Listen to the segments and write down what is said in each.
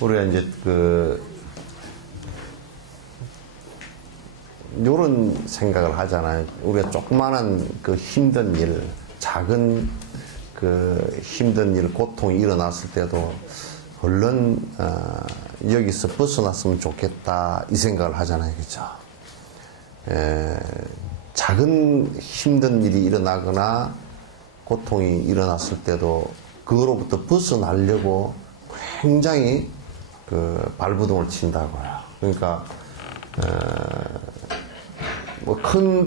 우리가 이제 요런 생각을 하잖아요. 우리가 조그마한 힘든 일, 작은 힘든 일, 고통이 일어났을 때도 얼른 여기서 벗어났으면 좋겠다 이 생각을 하잖아요. 그죠? 작은 힘든 일이 일어나거나 고통이 일어났을 때도 그거로부터 벗어나려고 굉장히 발버둥을 친다고요. 그러니까 뭐 큰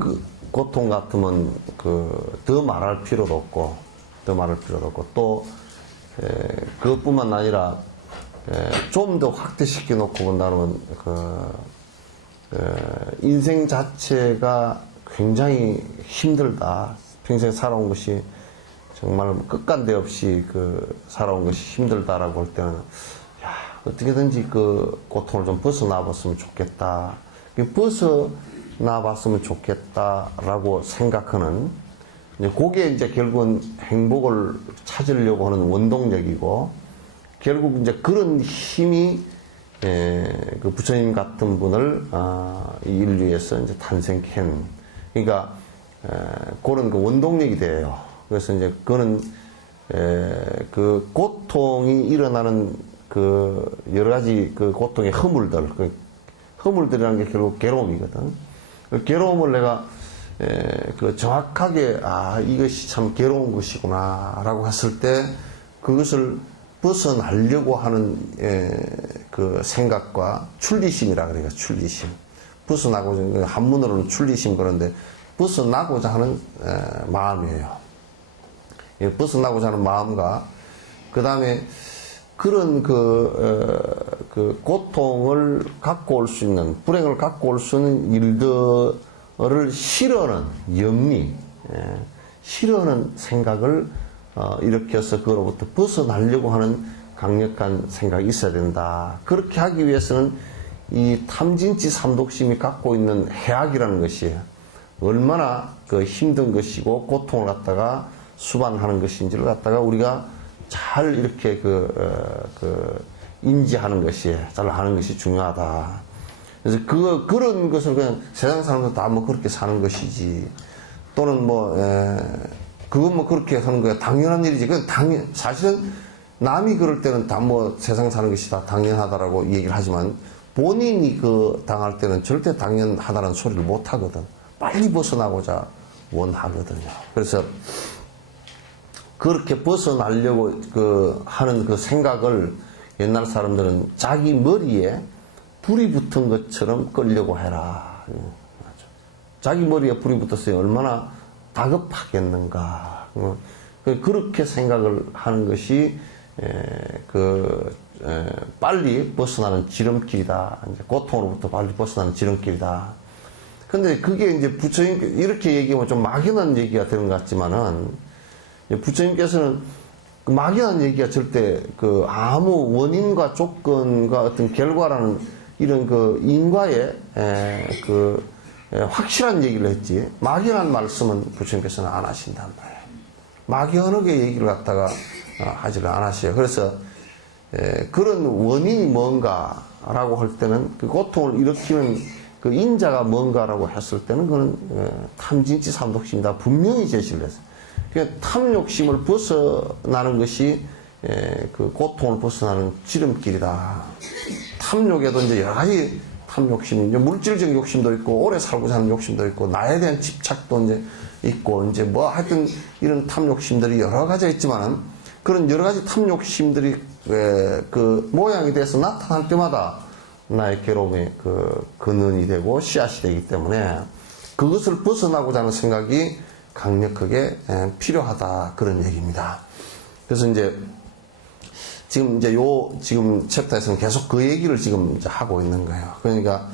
고통 같으면 더 말할 필요도 없고 또 그것뿐만 아니라 좀 더 확대시켜 놓고 본다면 인생 자체가 굉장히 힘들다. 평생 살아온 것이 정말 끝간데 없이 살아온 것이 힘들다라고 할 때는 어떻게든지 고통을 좀 벗어나 봤으면 좋겠다. 벗어나 봤으면 좋겠다라고 생각하는, 그게 이제 결국은 행복을 찾으려고 하는 원동력이고, 결국 이제 그런 힘이 부처님 같은 분을 이 인류에서 이제 탄생한, 그러니까 그런 원동력이 돼요. 그래서 이제 그거는 고통이 일어나는 여러 가지 고통의 허물들, 허물들이라는 게 결국 괴로움이거든. 괴로움을 내가 정확하게 이것이 참 괴로운 것이구나 라고 했을 때 그것을 벗어나려고 하는 생각과 출리심이라 그래요. 출리심. 벗어나고자, 한문으로는 출리심 그런데 벗어나고자 하는 마음이에요. 벗어나고자 하는 마음과 그 다음에 그런 고통을 갖고 올 수 있는, 불행을 갖고 올 수 있는 일들을 싫어하는 영리, 싫어하는 생각을 일으켜서 그로부터 벗어나려고 하는 강력한 생각이 있어야 된다. 그렇게 하기 위해서는 이 탐진치 삼독심이 갖고 있는 해악이라는 것이 얼마나 힘든 것이고 고통을 갖다가 수반하는 것인지를 갖다가 우리가 잘 이렇게 인지하는 것이, 잘 아는 것이 중요하다. 그래서 그런 것을 그냥 세상 사람들 다 뭐 그렇게 사는 것이지. 또는 그건 뭐 그렇게 하는 거야. 당연한 일이지. 그건 사실은 남이 그럴 때는 다 뭐 세상 사는 것이 다 당연하다라고 얘기를 하지만 본인이 당할 때는 절대 당연하다는 소리를 못 하거든. 빨리 벗어나고자 원하거든요. 그래서 그렇게 벗어나려고 하는 생각을 옛날 사람들은 자기 머리에 불이 붙은 것처럼 끌려고 해라. 자기 머리에 불이 붙었어요. 얼마나 다급하겠는가. 그렇게 생각을 하는 것이 빨리 벗어나는 지름길이다. 이제 고통으로부터 빨리 벗어나는 지름길이다. 근데 그게 이제 부처님 이렇게 얘기하면 좀 막연한 얘기가 되는 것 같지만은 부처님께서는 막연한 얘기가 절대 아무 원인과 조건과 어떤 결과라는 이런 인과의 확실한 얘기를 했지 막연한 말씀은 부처님께서는 안 하신단 말이에요. 막연하게 얘기를 갖다가 하지를 안 하셔요. 그래서 그런 원인이 뭔가라고 할 때는 고통을 일으키는 인자가 뭔가라고 했을 때는 그건 탐진치 삼독심이다. 분명히 제시를 했어요. 그러니까 탐욕심을 벗어나는 것이 고통을 벗어나는 지름길이다. 탐욕에도 이제 여러 가지 탐욕심이, 이제 물질적 욕심도 있고, 오래 살고자 하는 욕심도 있고, 나에 대한 집착도 이제 있고, 이제 하여튼 이런 탐욕심들이 여러 가지가 있지만은, 그런 여러 가지 탐욕심들이 그 모양이 돼서 나타날 때마다 나의 괴로움의 그 근원이 되고 씨앗이 되기 때문에 그것을 벗어나고자 하는 생각이 강력하게 필요하다, 그런 얘기입니다. 그래서 이제 지금 지금 챕터에서는 계속 그 얘기를 지금 이제 하고 있는 거예요. 그러니까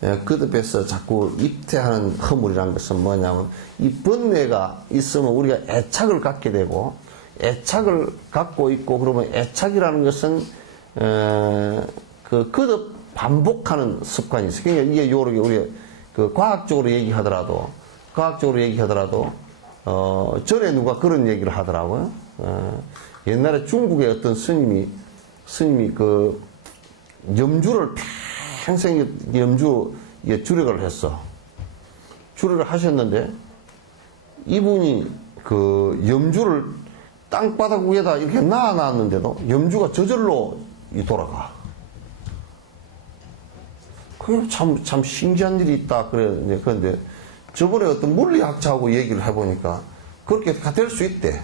거듭해서 자꾸 입퇴하는 허물이라는 것은 뭐냐면, 이 번뇌가 있으면 우리가 애착을 갖게 되고, 애착을 갖고 있고, 그러면 애착이라는 것은 그 거듭 반복하는 습관이 있어요. 그러니까 이게 요렇게 우리 그 과학적으로 얘기하더라도 전에 누가 그런 얘기를 하더라고요. 옛날에 중국의 어떤 스님이 그 염주를 평생 염주 주력을 했어. 주력을 하셨는데 이분이 그 염주를 땅바닥 위에다 이렇게 놔놨는데도 염주가 저절로 돌아가. 그게 참 신기한 일이 있다. 그런데 저번에 어떤 물리학자하고 얘기를 해보니까 그렇게 될 수 있대.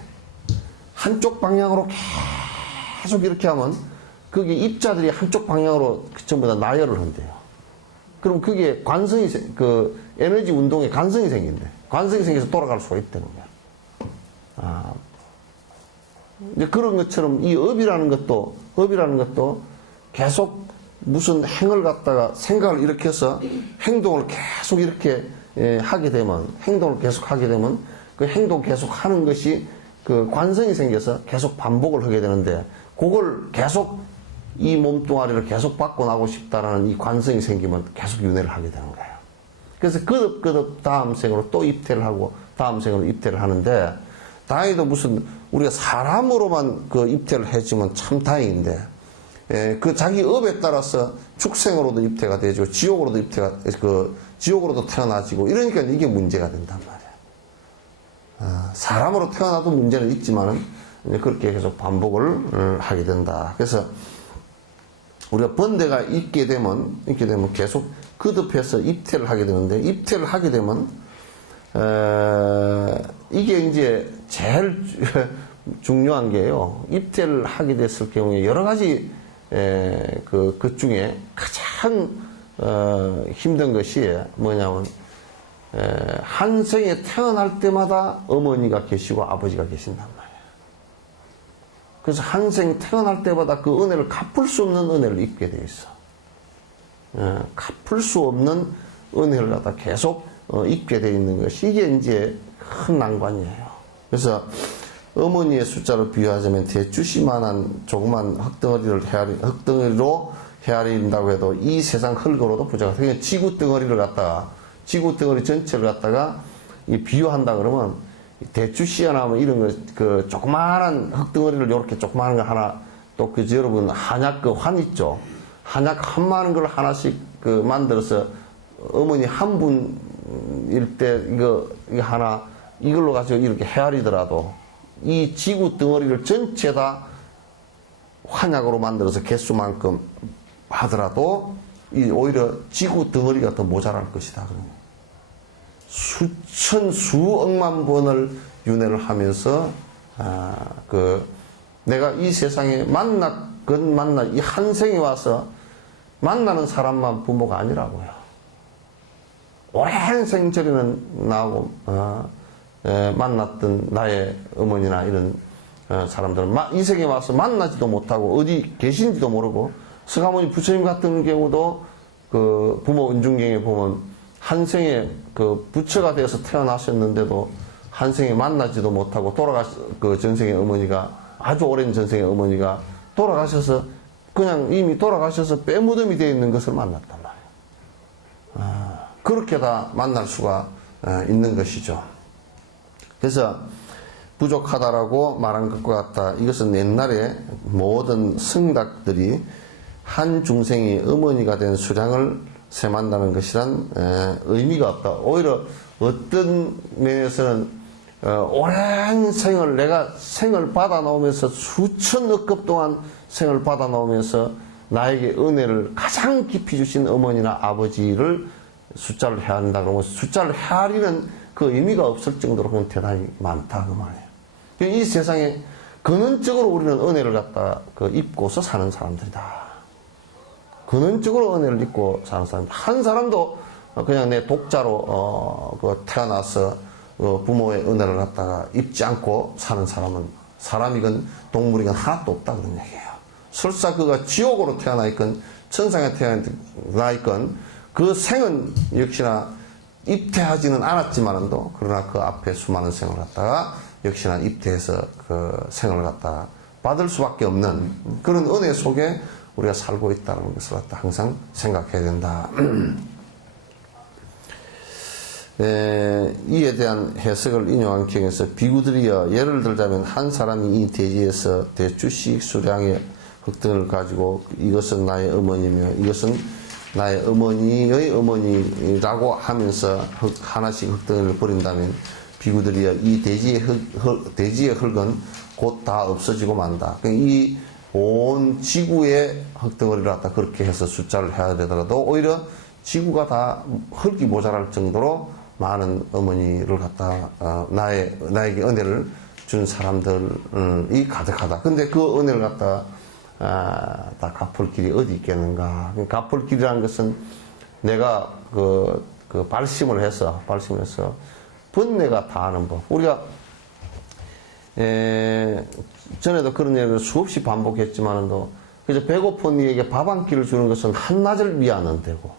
한쪽 방향으로 계속 이렇게 하면 그게 입자들이 한쪽 방향으로 전부 다 나열을 한대요. 그럼 그게 그 에너지 운동에 관성이 생긴대. 관성이 생겨서 돌아갈 수가 있다는 거야. 이제 그런 것처럼 이 업이라는 것도 계속 무슨 행을 갖다가 생각을 일으켜서 행동을 계속 이렇게 하게 되면, 그 행동 계속 하는 것이 그 관성이 생겨서 계속 반복을 하게 되는데, 그걸 계속 이 몸뚱아리를 계속 바꿔나가고 싶다라는 이 관성이 생기면 계속 윤회를 하게 되는 거예요. 그래서 거듭 다음 생으로 또 입퇴를 하고 다음 생으로 입퇴를 하는데, 다행히도 무슨 우리가 사람으로만 그 입퇴를 해주면 참 다행인데, 그 자기 업에 따라서 축생으로도 입퇴가 되죠. 지옥으로도 태어나지고, 이러니까 이게 문제가 된단 말이에요. 사람으로 태어나도 문제는 있지만은, 그렇게 계속 반복을 하게 된다. 그래서, 우리가 번뇌가 있게 되면 계속 거듭해서 입퇴를 하게 되는데, 입퇴를 하게 되면, 이게 이제 제일 중요한 게요. 입퇴를 하게 됐을 경우에 여러 가지 그 중에 가장 힘든 것이 뭐냐면, 한 생에 태어날 때마다 어머니가 계시고 아버지가 계신단 말이에요. 그래서 한 생 태어날 때마다 그 은혜를 갚을 수 없는 은혜를 입게 되어 있어. 갚을 수 없는 은혜를 갖다 계속 입게 되어 있는 것이, 이게 이제 큰 난관이에요. 그래서 어머니의 숫자로 비유하자면 대추씨만한 조그만 흙덩어리로 헤아린다고 해도 이 세상 흙으로도 부족하다. 그러니까 지구 덩어리 전체를 갖다가 비유한다 그러면, 대추씨 하나 하면 이런 거, 그 조그마한 흙덩어리를 이렇게 조그마한 거 하나, 또 여러분 한약 그 환 있죠? 한약 한만한 걸 하나씩 그 만들어서 어머니 한 분일 때 이거 하나 이걸로 가지고 이렇게 헤아리더라도, 이 지구 덩어리를 전체 다 환약으로 만들어서 개수만큼 하더라도 오히려 지구 덩어리가 더 모자랄 것이다. 수천 수억만 번을 윤회를 하면서 내가 이 세상에 이 한 생에 와서 만나는 사람만 부모가 아니라고요. 오랜 생전에는 나하고 만났던 나의 어머니나 이런 사람들은 이 세계에 와서 만나지도 못하고 어디 계신지도 모르고, 서가모니 부처님 같은 경우도 그 부모 은중경에 보면 한 생에 그 부처가 되어서 태어나셨는데도 한 생에 만나지도 못하고 그 전생의 어머니가, 아주 오랜 전생의 어머니가 돌아가셔서 그냥 이미 돌아가셔서 빼무덤이 되어 있는 것을 만났단 말이에요. 그렇게 다 만날 수가 있는 것이죠. 그래서 부족하다라고 말한 것과 같다. 이것은 옛날에 모든 성닭들이 한 중생이 어머니가 된 수량을 셈한다는 것이란 의미가 없다. 오히려 어떤 면에서는 오랜 생을, 내가 생을 받아 놓으면서 수천억 급 동안 생을 받아 놓으면서 나에게 은혜를 가장 깊이 주신 어머니나 아버지를 숫자를 헤아린다 그러면, 숫자를 헤아리는 그 의미가 없을 정도로 그건 대단히 많다 그 말이에요. 이 세상에 근원적으로 우리는 은혜를 갖다 입고서 사는 사람들이다. 근원적으로 은혜를 입고 사는 사람들. 한 사람도 그냥 내 독자로 태어나서 부모의 은혜를 갖다가 입지 않고 사는 사람은 사람이건 동물이건 하나도 없다 그런 얘기예요. 설사 그가 지옥으로 태어나 있건 천상에 태어나 있건 그 생은 역시나 입퇴하지는 않았지만도 그러나 그 앞에 수많은 생을 갖다가 역시나 입퇴해서 그 생을 갖다가 받을 수밖에 없는 그런 은혜 속에 우리가 살고 있다는 것을 갖다 항상 생각해야 된다. 이에 대한 해석을 인용한 경에서 비구들이여 예를 들자면 한 사람이 이 대지에서 대추씩 수량의 흙등을 가지고 이것은 나의 어머니며 이것은 나의 어머니의 어머니라고 하면서 하나씩 흙덩이를 버린다면 비구들이여 이 대지의 흙은 곧 다 없어지고 만다. 이 온 지구의 흙덩어리를 갖다 그렇게 해서 숫자를 해야 되더라도 오히려 지구가 다 흙이 모자랄 정도로 많은 어머니를 갖다 나에게 은혜를 준 사람들이 가득하다. 근데 그 은혜를 갖다 다 갚을 길이 어디 있겠는가. 갚을 길이라는 것은 내가 발심을 해서 번뇌가 다하는 법. 우리가 전에도 그런 얘기를 수없이 반복했지만도 그저 배고픈 이에게 밥 한 끼를 주는 것은 한낮을 위하는 되고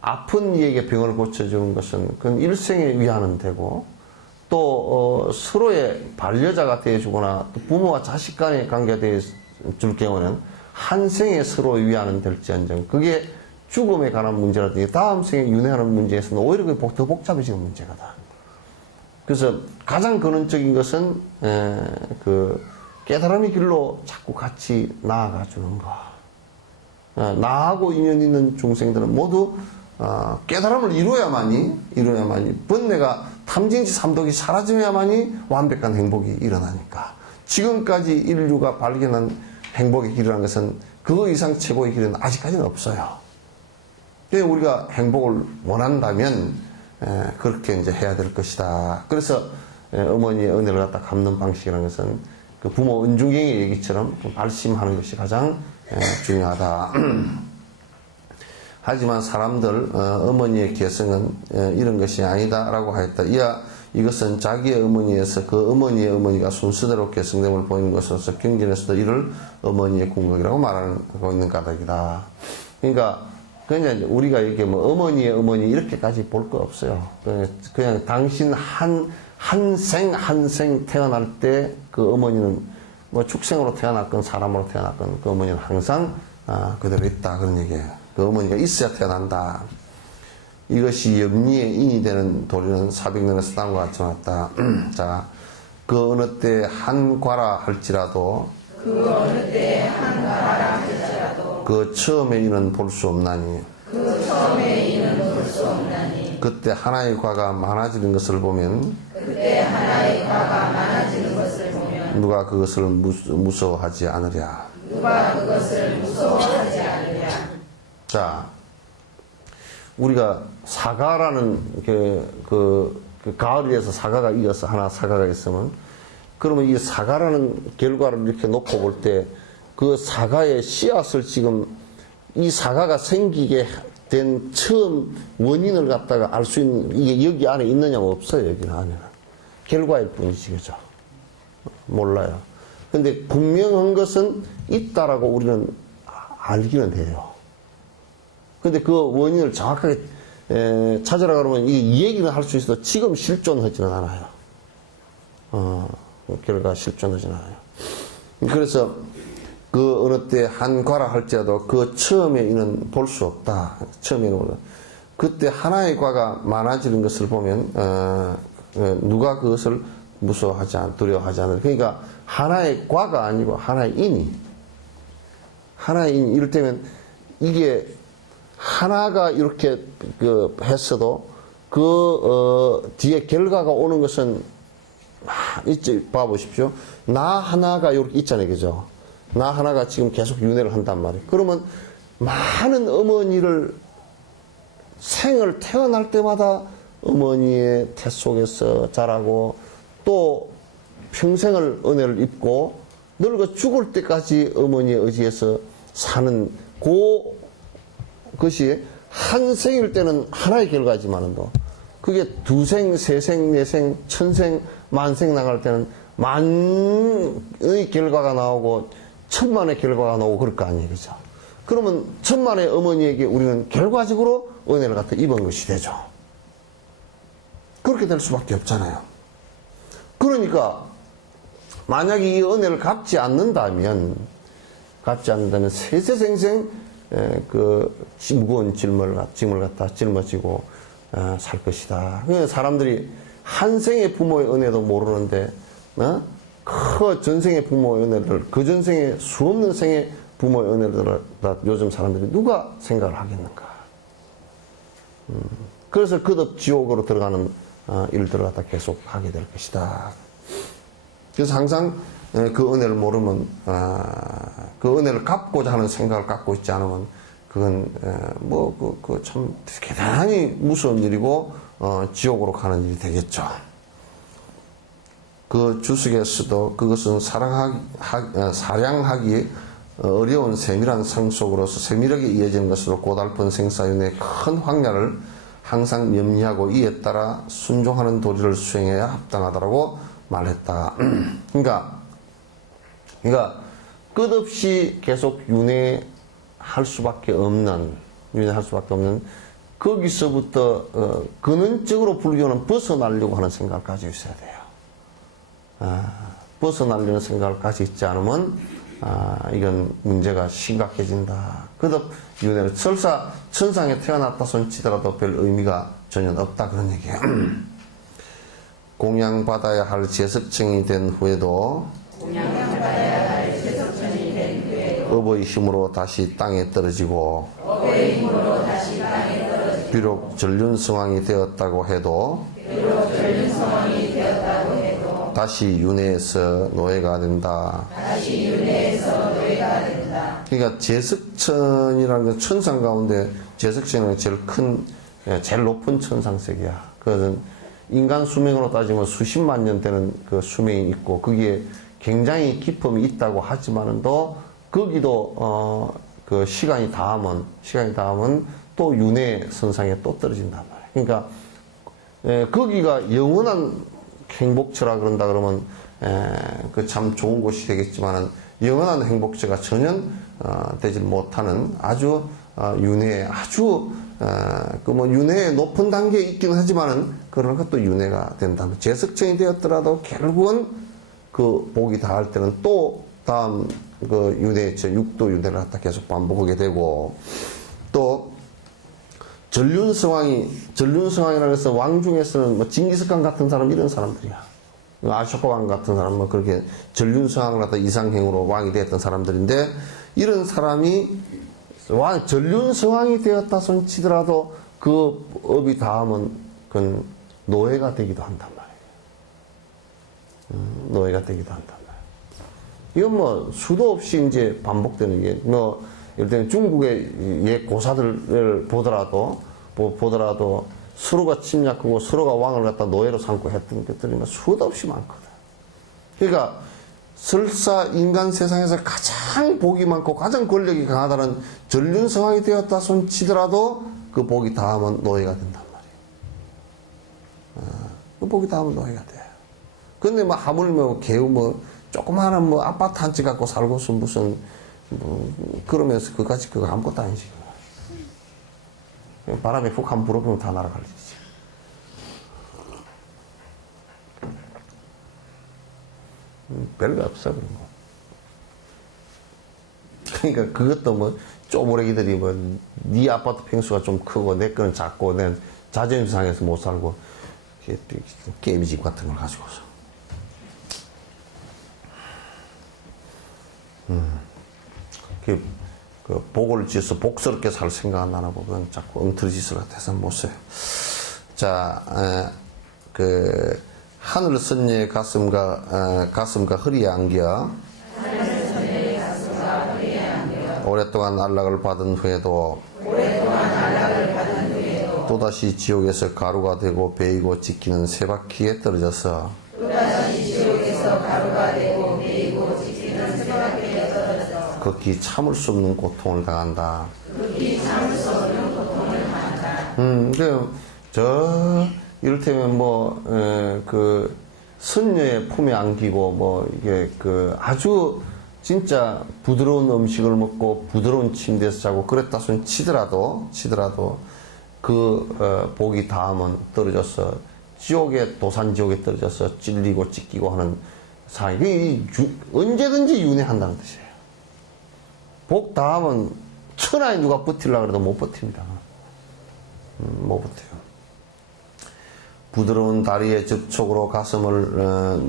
아픈 이에게 병을 고쳐주는 것은 그건 일생에 위하는 되고 또 서로의 반려자가 되어주거나 또 부모와 자식 간의 관계가 되어줄 경우는 한 생에 서로 위하는 될지언정 그게 죽음에 관한 문제라든지 다음 생에 윤회하는 문제에서는 오히려 그게 더 복잡해지는 문제거든. 그래서 가장 근원적인 것은 깨달음의 길로 자꾸 같이 나아가 주는 거. 나하고 인연 있는 중생들은 모두 깨달음을 이루어야만이 번뇌가 탐진치 삼독이 사라져야만이 완벽한 행복이 일어나니까. 지금까지 인류가 발견한 행복의 길이라는 것은 그 이상 최고의 길은 아직까지는 없어요. 우리가 행복을 원한다면 그렇게 이제 해야 될 것이다. 그래서 어머니의 은혜를 갖다 갚는 방식이라는 것은 그 부모 은중경의 얘기처럼 발심하는 것이 가장 중요하다. 하지만 사람들 어머니의 개성은 이런 것이 아니다라고 하였다. 이것은 자기의 어머니에서 그 어머니의 어머니가 순서대로 개성됨을 보이는 것으로서 경전에서도 이를 어머니의 궁극이라고 말하고 있는 까닭이다. 그러니까 그냥 우리가 이렇게 어머니의 어머니 이렇게까지 볼 거 없어요. 그냥 당신 한 생 태어날 때 그 어머니는 축생으로 태어났건 사람으로 태어났건 그 어머니는 항상 그대로 있다 그런 얘기예요. 그 어머니가 있어야 태어난다. 이것이 염리의 인이 되는 도리는 400년에서 다음과 같이 나왔다. 자, 그 어느 때 한과라 할지라도 그 처음의 인은 볼 수 없나니 그때 하나의 과가 많아지는 것을 보면 누가 그것을 무서워하지 않으랴. 자, 우리가 사과라는 그 가을에서 사과가 이어서 하나 사과가 있으면 그러면 이 사과라는 결과를 이렇게 놓고 볼 때 그 사과의 씨앗을 지금 이 사과가 생기게 된 처음 원인을 갖다가 알 수 있는 이게 여기 안에 있느냐면 없어요. 여기 안에는 결과일 뿐이지 그죠? 몰라요. 근데 분명한 것은 있다라고 우리는 알기는 해요. 근데 그 원인을 정확하게 찾으라 그러면 이 얘기는 할 수 있어도 지금 실존하지는 않아요. 결과 실존하지는 않아요. 그래서 그 어느 때 한과라 할지라도 그 처음에 이는 볼 수 없다. 처음에는 몰라. 그때 하나의 과가 많아지는 것을 보면 누가 그것을 두려워하지 않을. 그러니까 하나의 과가 아니고 하나의 인이. 이를테면 이게 하나가 이렇게 했어도 뒤에 결과가 오는 것은 이쪽 봐보십시오. 나 하나가 이렇게 있잖아요. 그죠? 나 하나가 지금 계속 윤회를 한단 말이에요. 그러면 많은 어머니를 생을 태어날 때마다 어머니의 태 속에서 자라고 또 평생을 은혜를 입고 늙어 죽을 때까지 어머니의 의지에서 사는 그것이 한 생일 때는 하나의 결과지만도 그게 두생, 세생, 네생, 천생, 만생 나갈 때는 만의 결과가 나오고 천만의 결과가 나오고 그럴 거 아니에요. 그죠? 그러면 천만의 어머니에게 우리는 결과적으로 은혜를 갖다 입은 것이 되죠. 그렇게 될 수밖에 없잖아요. 그러니까 만약에 이 은혜를 갚지 않는다면 세세생생 그 무거운 짐을 갖다 짊어지고 살 것이다. 사람들이 한 생의 부모의 은혜도 모르는데 그 전생의 부모의 은혜를, 그 전생의 수없는 생의 부모의 은혜를 요즘 사람들이 누가 생각을 하겠는가. 그래서 거듭 지옥으로 들어가는 일들을 갖다 계속 하게 될 것이다. 그래서 항상 그 은혜를 모르면, 그 은혜를 갚고자 하는 생각을 갖고 있지 않으면 그건 참 대단히 무서운 일이고 지옥으로 가는 일이 되겠죠. 그 주석에서도 그것은 사량하기 어려운 세밀한 성 속으로서 세밀하게 이어지는 것으로 고달픈 생사윤회의 큰 황야를 항상 염리하고 이에 따라 순종하는 도리를 수행해야 합당하다라고 말했다. 그러니까 끝없이 계속 윤회할 수밖에 없는 거기서부터 근원적으로 불교는 벗어나려고 하는 생각을 가지고 있어야 돼요. 벗어나려는 생각을 가지고 있지 않으면 이건 문제가 심각해진다. 거듭 윤회를 설사 천상에 태어났다 손치더라도 별 의미가 전혀 없다 그런 얘기예요. 공양받아야 할 제석청이 된 후에도 업의 힘으로 다시 땅에 떨어지고 비록 전륜성왕이 되었다고 해도 다시 윤회에서 노예가 된다. 그러니까 제석천이라는 건 천상 가운데 제석천은 제일 높은 천상세계야. 그것은 인간 수명으로 따지면 수십만 년 되는 그 수명이 있고 거기에 굉장히 기품이 있다고 하지만도 거기도 그 시간이 닿으면 또 윤회 선상에 또 떨어진단 말이야. 그러니까 거기가 영원한 행복처라 그런다 그러면 그 참 좋은 곳이 되겠지만은 영원한 행복처가 전혀 되지 못하는 아주 윤회 윤회의 높은 단계에 있기는 하지만은 그런 것도 윤회가 된다면 제석천이 되었더라도 결국은 그 복이 닿을 때는 또 다음 그 윤회, 육도 윤회를 갖다 계속 반복하게 되고 또 전륜성왕이라고 해서 왕 중에서는 뭐 징기스칸 같은 사람 이런 사람들이야. 아쇼카 왕 같은 사람 뭐 그렇게 전륜성왕을 갖다 이상행으로 왕이 되었던 사람들인데 이런 사람이 전륜성왕이 되었다 손치더라도 그 업이 닿으면 그건 노예가 되기도 한단 말이에요. 노예가 되기도 한단 말이에요. 이건 뭐 수도 없이 이제 반복되는 게 예를 들면 중국의 옛 고사들을 보더라도 서로가 침략하고 서로가 왕을 갖다 노예로 삼고 했던 것들이 수도 없이 많거든. 그러니까 설사 인간 세상에서 가장 복이 많고 가장 권력이 강하다는 전륜성왕이 되었다 손치더라도 그 복이 닿으면 노예가 된단 말이에요. 그 복이 닿으면 노예가 돼. 근데 하물며 개우 조그마한 아파트 한 채 갖고 살고서 무슨 그러면서 그까지 그거 아무것도 아니지. 바람에 훅 한번 불어보면 다 날아갈 일이지. 별거 없어 그런 거. 그러니까 그것도 쪼무레기들이 네 아파트 평수가 좀 크고 내 거는 작고 내 자존심상해서 못 살고 게임집 같은 걸 가지고서. 그 복을 지어서 복스럽게 살 생각 안 하고 그건 자꾸 엉터리 짓을 해서 못 써요. 자, 하늘 선녀의 가슴과 허리에 안겨 오랫동안 안락을 받은 후에도 또다시 지옥에서 가루가 되고 베이고 지키는 세 바퀴에 떨어져서 극히 참을 수 없는 고통을 당한다. 이를테면 그 선녀의 품에 안기고 이게 아주 진짜 부드러운 음식을 먹고 부드러운 침대에서 자고 그랬다 손 치더라도 복이 다음은 떨어져서 도산지옥에 떨어져서 찔리고 찢기고 하는 상황이 언제든지 윤회한다는 뜻이에요. 복 다음은 천하에 누가 버틸라 그래도 못 버팁니다. 못 버텨요. 부드러운 다리의 접촉으로 가슴을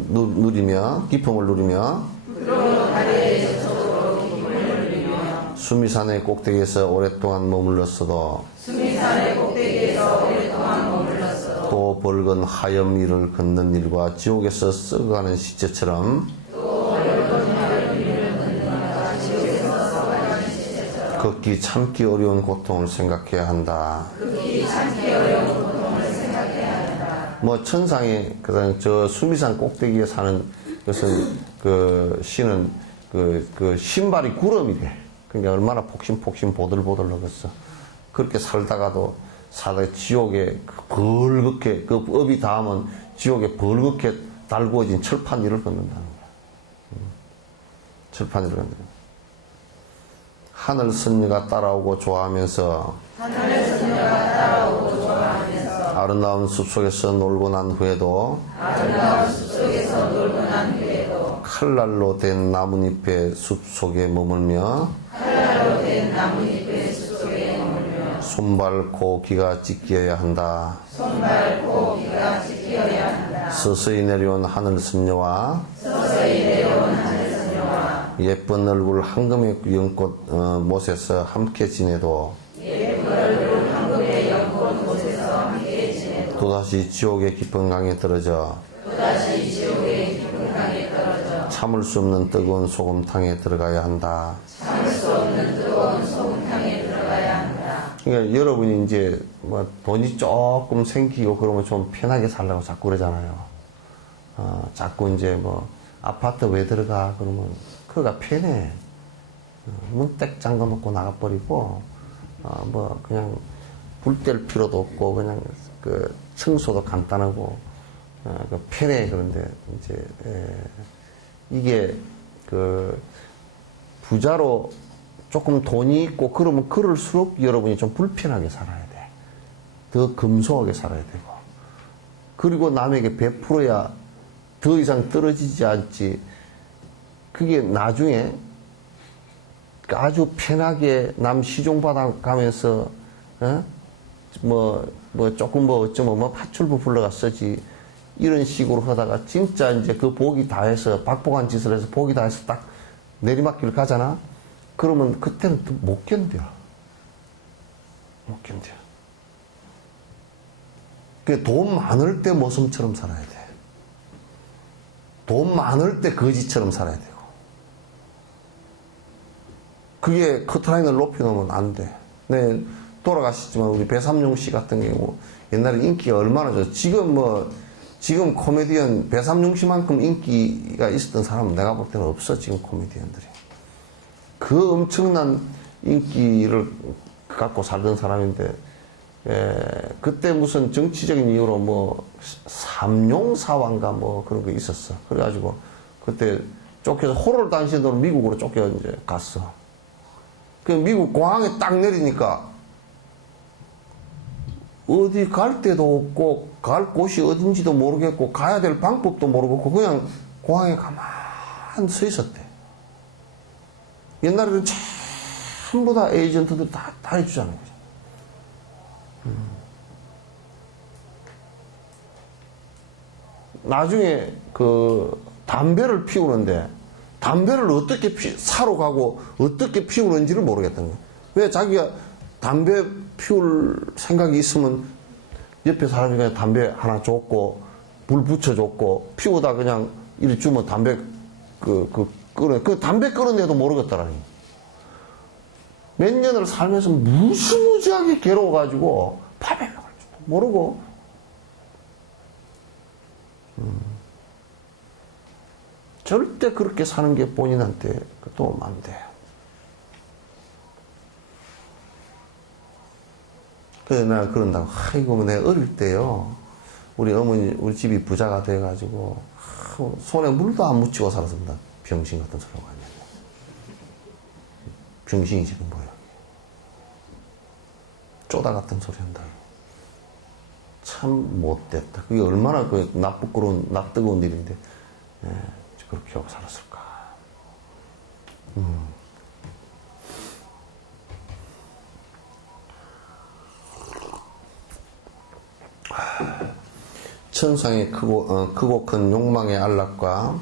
누리며 기쁨을 누리며 수미산의 꼭대기에서 오랫동안 머물렀어도 또 벌건 하염 위를 걷는 일과 지옥에서 썩어가는 시체처럼 극히 참기 어려운 고통을 생각해야 한다. 천상에, 저 수미산 꼭대기에 사는 것은, 신은, 신발이 구름이래. 그러니까 얼마나 폭신폭신 보들보들 하겠어. 그렇게 살다가 지옥에 벌겋게, 업이 닿으면 지옥에 벌겋게 달구어진 철판 위를 걷는다는 거야. 철판 위를 걷는다. 하늘 선녀가 따라오고 좋아하면서 아름다운 숲속에서 놀고 난 후에도 칼날로 된 나뭇잎의 숲속에 머물며 손발, 코, 귀가 찢겨야 한다. 서서히 내려온 하늘 선녀와 예쁜 얼굴 황금의 연꽃 못에서 함께 지내도 또다시 지옥의 깊은 강에 떨어져 참을 수 없는 뜨거운 소금탕에 들어가야 한다. 그러니까 여러분이 이제 돈이 조금 생기고 그러면 좀 편하게 살라고 자꾸 그러잖아요. 자꾸 이제 아파트 왜 들어가? 그러면 그거가 편해. 문 딱 잠궈 놓고 나가버리고, 그냥 불 뗄 필요도 없고, 그냥 청소도 간단하고, 편해. 그런데 이제, 이게 부자로 조금 돈이 있고 그러면 그럴수록 여러분이 좀 불편하게 살아야 돼. 더 검소하게 살아야 되고. 그리고 남에게 베풀어야 더 이상 떨어지지 않지. 그게 나중에 아주 편하게 남 시종받아 가면서, 조금 어쩌면 파출부 불러가 쓰지. 이런 식으로 하다가 진짜 이제 그 복이 다해서 박복한 짓을 해서 복이 다해서 딱 내리막길 가잖아? 그러면 그때는 못 견뎌. 못 견뎌. 돈 많을 때 모সম처럼 살아야 돼. 돈 많을 때 거지처럼 살아야 되고. 그게 커트라인을 높여놓으면 안 돼. 네, 돌아가시지만 우리 배삼룡 씨 같은 경우 옛날에 인기가 얼마나 좋아. 지금 코미디언 배삼룡 씨만큼 인기가 있었던 사람은 내가 볼 때는 없어. 지금 코미디언들이. 그 엄청난 인기를 갖고 살던 사람인데, 그때 무슨 정치적인 이유로 삼룡사왕가 그런 거 있었어. 그래가지고 그때 쫓겨서 호롤 단신으로 미국으로 쫓겨 이제 갔어. 그 미국 공항에 딱 내리니까 어디 갈 데도 없고 갈 곳이 어딘지도 모르겠고 가야 될 방법도 모르겠고 그냥 공항에 가만히 서 있었대. 옛날에는 전부 다 에이전트들 다 해주잖아요. 나중에 담배를 피우는데 담배를 어떻게 사러 가고 어떻게 피우는지를 모르겠다는 거예요. 왜 자기가 담배 피울 생각이 있으면 옆에 사람이 그냥 담배 하나 줬고 불 붙여줬고 피우다 그냥 이리 주면 담배 그 담배 끄는데도 모르겠더라니. 몇 년을 살면서 무시무시하게 괴로워가지고 파벨을 모르고 절대 그렇게 사는 게 본인한테 도움 안 돼요. 그래서 내가 그런다고, 아이고, 내가 어릴 때요, 우리 어머니, 우리 집이 부자가 돼가지고, 손에 물도 안 묻히고 살았습니다. 병신 같은 소리가 아니에요. 병신이지는 뭐야. 쪼다 같은 소리 한다고. 참 못됐다. 그게 얼마나 그 낯부끄러운, 낯뜨거운 일인데, 예, 그렇게 하고 살았을까. 천상의 크고 큰 욕망의 안락과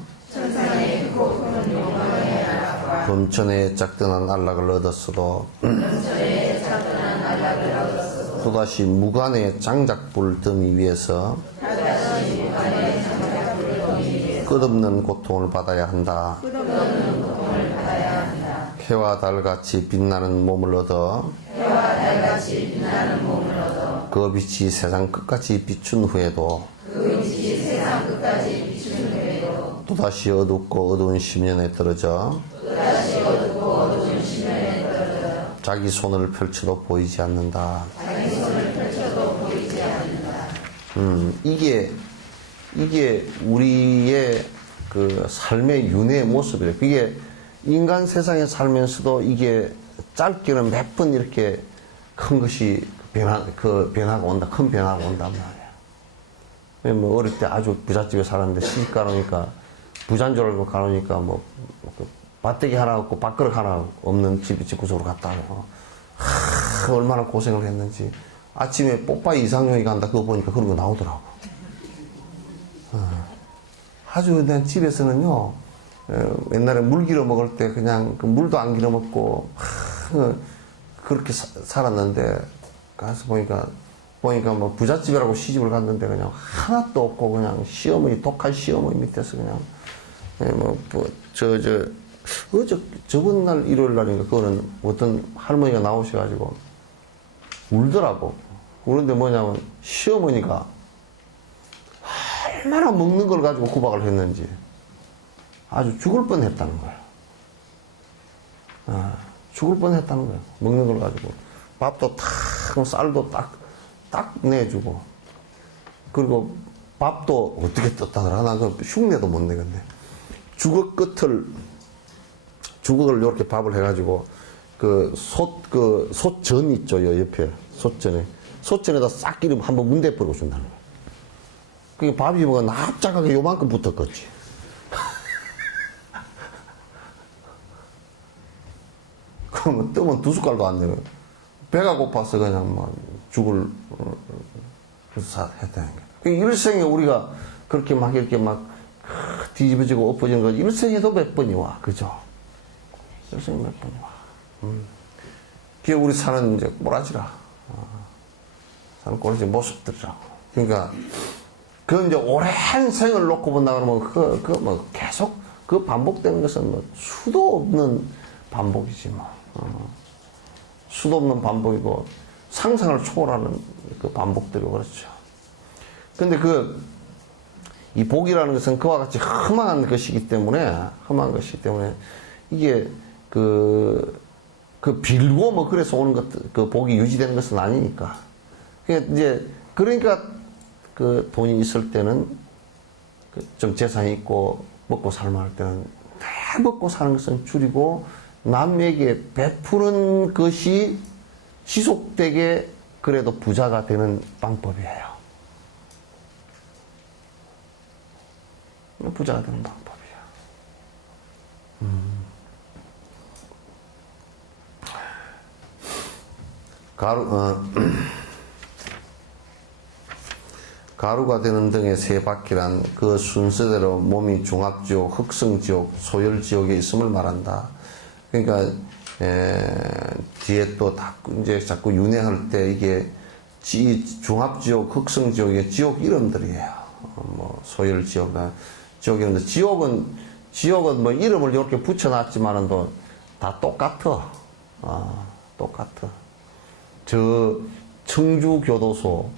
범천에 짝든한 안락을 얻었어도 또다시 무관의 장작불 더미 위에서 끝없는 고통을 받아야 한다. 해와 달같이 빛나는 몸을 얻어 그 빛이 세상 끝까지 비춘 후에도 또다시 어둡고 어두운 심연에 떨어져 자기 손을 펼쳐도 보이지 않는다. 이게 우리의 그 삶의 윤회의 모습이래요. 그게 인간 세상에 살면서도 이게 짧게는 몇 번 이렇게 큰 것이 변화가 온다. 큰 변화가 온단 말이야. 뭐 어릴 때 아주 부잣집에 살았는데 시집 가놓으니까 부자인 줄 알고 가놓으니까 밭대기 하나 없고 밥그릇 하나 없는 집구석으로 갔다 하고 얼마나 고생을 했는지. 아침에 뽀빠이 이상형이 간다 그거 보니까 그런 거 나오더라고. 아주 내 집에서는요, 옛날에 물 길어 먹을 때 그냥 그 물도 안 길어 먹고 그렇게 살았는데 가서 보니까 뭐 부잣집이라고 시집을 갔는데 그냥 하나도 없고 그냥 시어머니, 독한 시어머니 밑에서 그냥 저번 날 일요일 날인가 그거는 어떤 할머니가 나오셔가지고 울더라고. 그런데 뭐냐면 시어머니가 얼마나 먹는 걸 가지고 구박을 했는지 아주 죽을 뻔 했다는 거야. 죽을 뻔 했다는 거야. 먹는 걸 가지고. 밥도 탁, 쌀도 딱 내주고. 그리고 밥도 어떻게 떴다더라. 나 그 흉내도 못 내겠네. 주걱 주걱을 이렇게 밥을 해가지고, 솥전 있죠, 요 옆에. 솥전에다 싹 기름 한번 문대 뿌리고 준다는 거야. 그게 밥이 뭐가 납작하게 요만큼 붙었겠지. 그러면 뜨면 2숟갈도 안 되고. 배가 고파서 그냥 막 죽을, 했다는 거야. 일생에 우리가 그렇게 막 이렇게 막 뒤집어지고 엎어지는 거 일생에도 몇 번이 와. 그죠? 일생에 몇 번이 와. 그게 우리 사는 이제 꼬라지라. 사는 꼬라지 모습들이라고. 그러니까, 그 이제 오랜 생을 놓고 본다 그러면 계속 그 반복되는 것은 수도 없는 반복이지 뭐. 수도 없는 반복이고 상상을 초월하는 그 반복들이 그렇죠. 근데 이 복이라는 것은 그와 같이 험한 것이기 때문에 이게 빌고 뭐 그래서 오는 그 복이 유지되는 것은 아니니까. 그러니까 그 돈이 있을 때는 좀 재산이 있고 먹고 살만할 때는 다 먹고 사는 것은 줄이고 남에게 베푸는 것이 지속되게 그래도 부자가 되는 방법이에요. 부자가 되는 방법이야. 가루가 되는 등의 세 바퀴란 그 순서대로 몸이 종합지옥, 흑성지옥, 소열지옥에 있음을 말한다. 그러니까 뒤에 또 이제 자꾸 윤회할 때 이게 종합지옥, 흑성지옥의 지옥 이름들이에요. 뭐 소열지옥이나 지옥 이름들. 지옥은 뭐 이름을 이렇게 붙여놨지만은 다 똑같아. 똑같아. 청주교도소,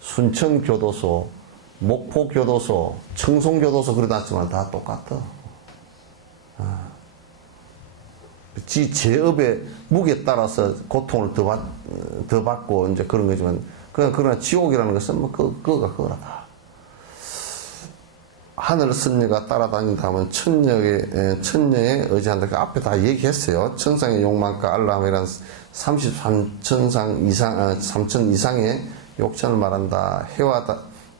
순천교도소, 목포교도소, 청송교도소 그러놨지만 다 똑같아. 지 제업의 무게에 따라서 고통을 더 받고 이제 그런 거지만 그러나 지옥이라는 것은 뭐 그거가 그거라다. 하늘 선녀가 따라다닌다 하면 천녀에 의지한다. 그 앞에 다 얘기했어요. 천상의 욕망과 알람이란 33천상 이상, 3천 이상의 욕천을 말한다. 해와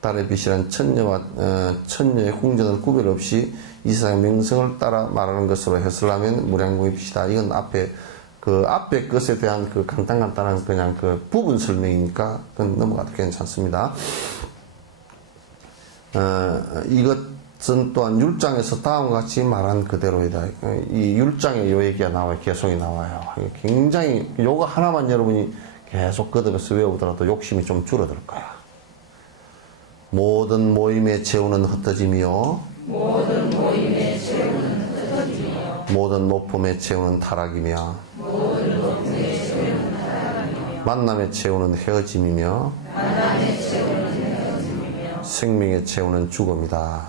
달의 빛이란 천녀의 궁전을 구별 없이 이 세상의 명성을 따라 말하는 것으로 해설하면 무량공의 빛이다. 이건 앞에 것에 대한 그 간단한 그냥 그 부분 설명이니까 그건 넘어가도 괜찮습니다. 이것은 또한 율장에서 다음과 같이 말한 그대로이다. 이 율장에 요 얘기가 나와요. 개송이 나와요. 굉장히 요거 하나만 여러분이 계속 거듭해서 외우더라도 욕심이 좀 줄어들 거야. 모든 모임의 재우는 흩어짐이요. 모든 높음의 재우는 타락이며. 만남의 재우는 헤어짐이며. 생명의 재우는 죽음이다.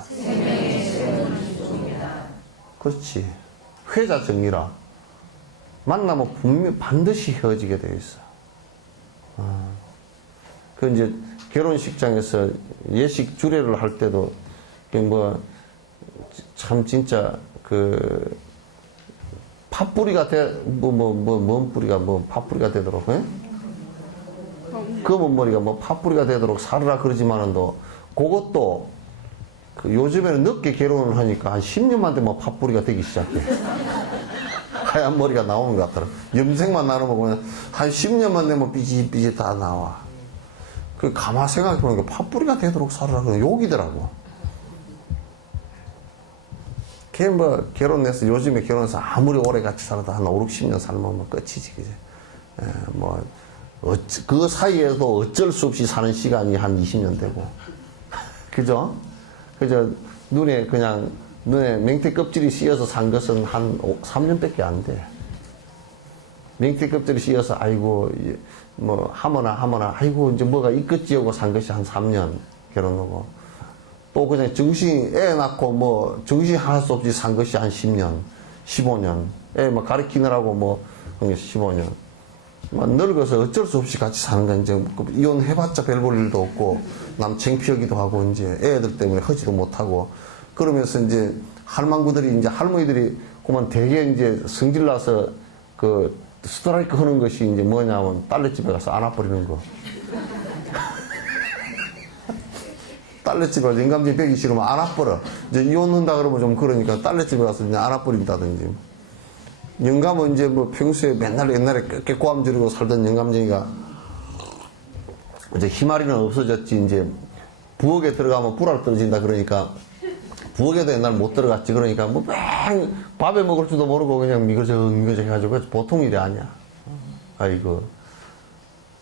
그렇지. 회자 정리라. 만나면 분명 반드시 헤어지게 되어 있어. 그 이제 결혼식장에서 예식 주례를 할 때도 참 진짜 그 팥뿌리가 뭔 뿌리가 팥뿌리가 되도록 검은 머리가 팥뿌리가 되도록 살으라 그러지만은 그것도 요즘에는 늦게 결혼을 하니까 한 10년만 되면 팥뿌리가 되기 시작해. 하얀 머리가 나오는 것 같더라. 염색만 나누면 그냥 한 10년만 되면 삐짓삐짓 다 나와. 그 가만 생각해보니까 팥뿌리가 되도록 살으라 그러는 욕이더라고. 걔 결혼해서 요즘에 결혼해서 아무리 오래 같이 살아도 한 5, 60년 살면 끝이지, 그제. 그 사이에도 어쩔 수 없이 사는 시간이 한 20년 되고. 그죠? 눈에 맹태 껍질이 씌어서 산 것은 한 3년밖에 안 돼. 맹태 껍질이 씌어서, 아이고, 하거나, 아이고, 이제 뭐가 있겠지 하고 산 것이 한 3년 결혼하고. 또 그냥 애 낳고 정신 하나도 없이 산 것이 한 10년, 15년. 애 가르치느라고 한 게 15년. 늙어서 어쩔 수 없이 같이 사는 건 이제 이혼해봤자 별 볼 일도 없고 남 창피하기도 하고 이제 애들 때문에 하지도 못하고 그러면서 이제 할머니들이 그만 되게 이제 성질 나서 그 스트라이크 하는 것이 이제 뭐냐면 딸네 집에 가서 안아버리는 거. 딸네 집에 가서 영감쟁이 배기 싫으면 안아버려. 이제 이혼한다 그러면 좀 그러니까 딸네 집에 가서 그냥 안아버린다든지. 영감은 이제 평소에 맨날 옛날에 깨꼬암 지르고 살던 영감쟁이가 이제 희마리는 없어졌지. 이제 부엌에 들어가면 불알 떨어진다 그러니까 부엌에도 옛날 못 들어갔지. 그러니까 밥에 먹을 줄도 모르고 그냥 미거적 해가지고 보통 일이 아니야. 아이고.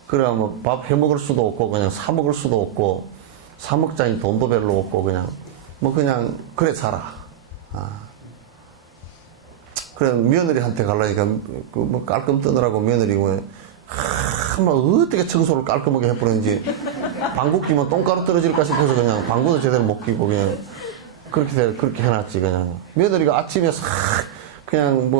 그래 밥 해 먹을 수도 없고 그냥 사 먹을 수도 없고 사 먹자니 돈도 별로 없고 그냥 그래 살아. 그래, 며느리한테 가려니까, 깔끔 뜨느라고 며느리, 어떻게 청소를 깔끔하게 해버리는지, 방구 끼면 똥가루 떨어질까 싶어서 그냥 방구도 제대로 못 끼고 그냥, 그렇게 해놨지, 그냥. 며느리가 아침에 그냥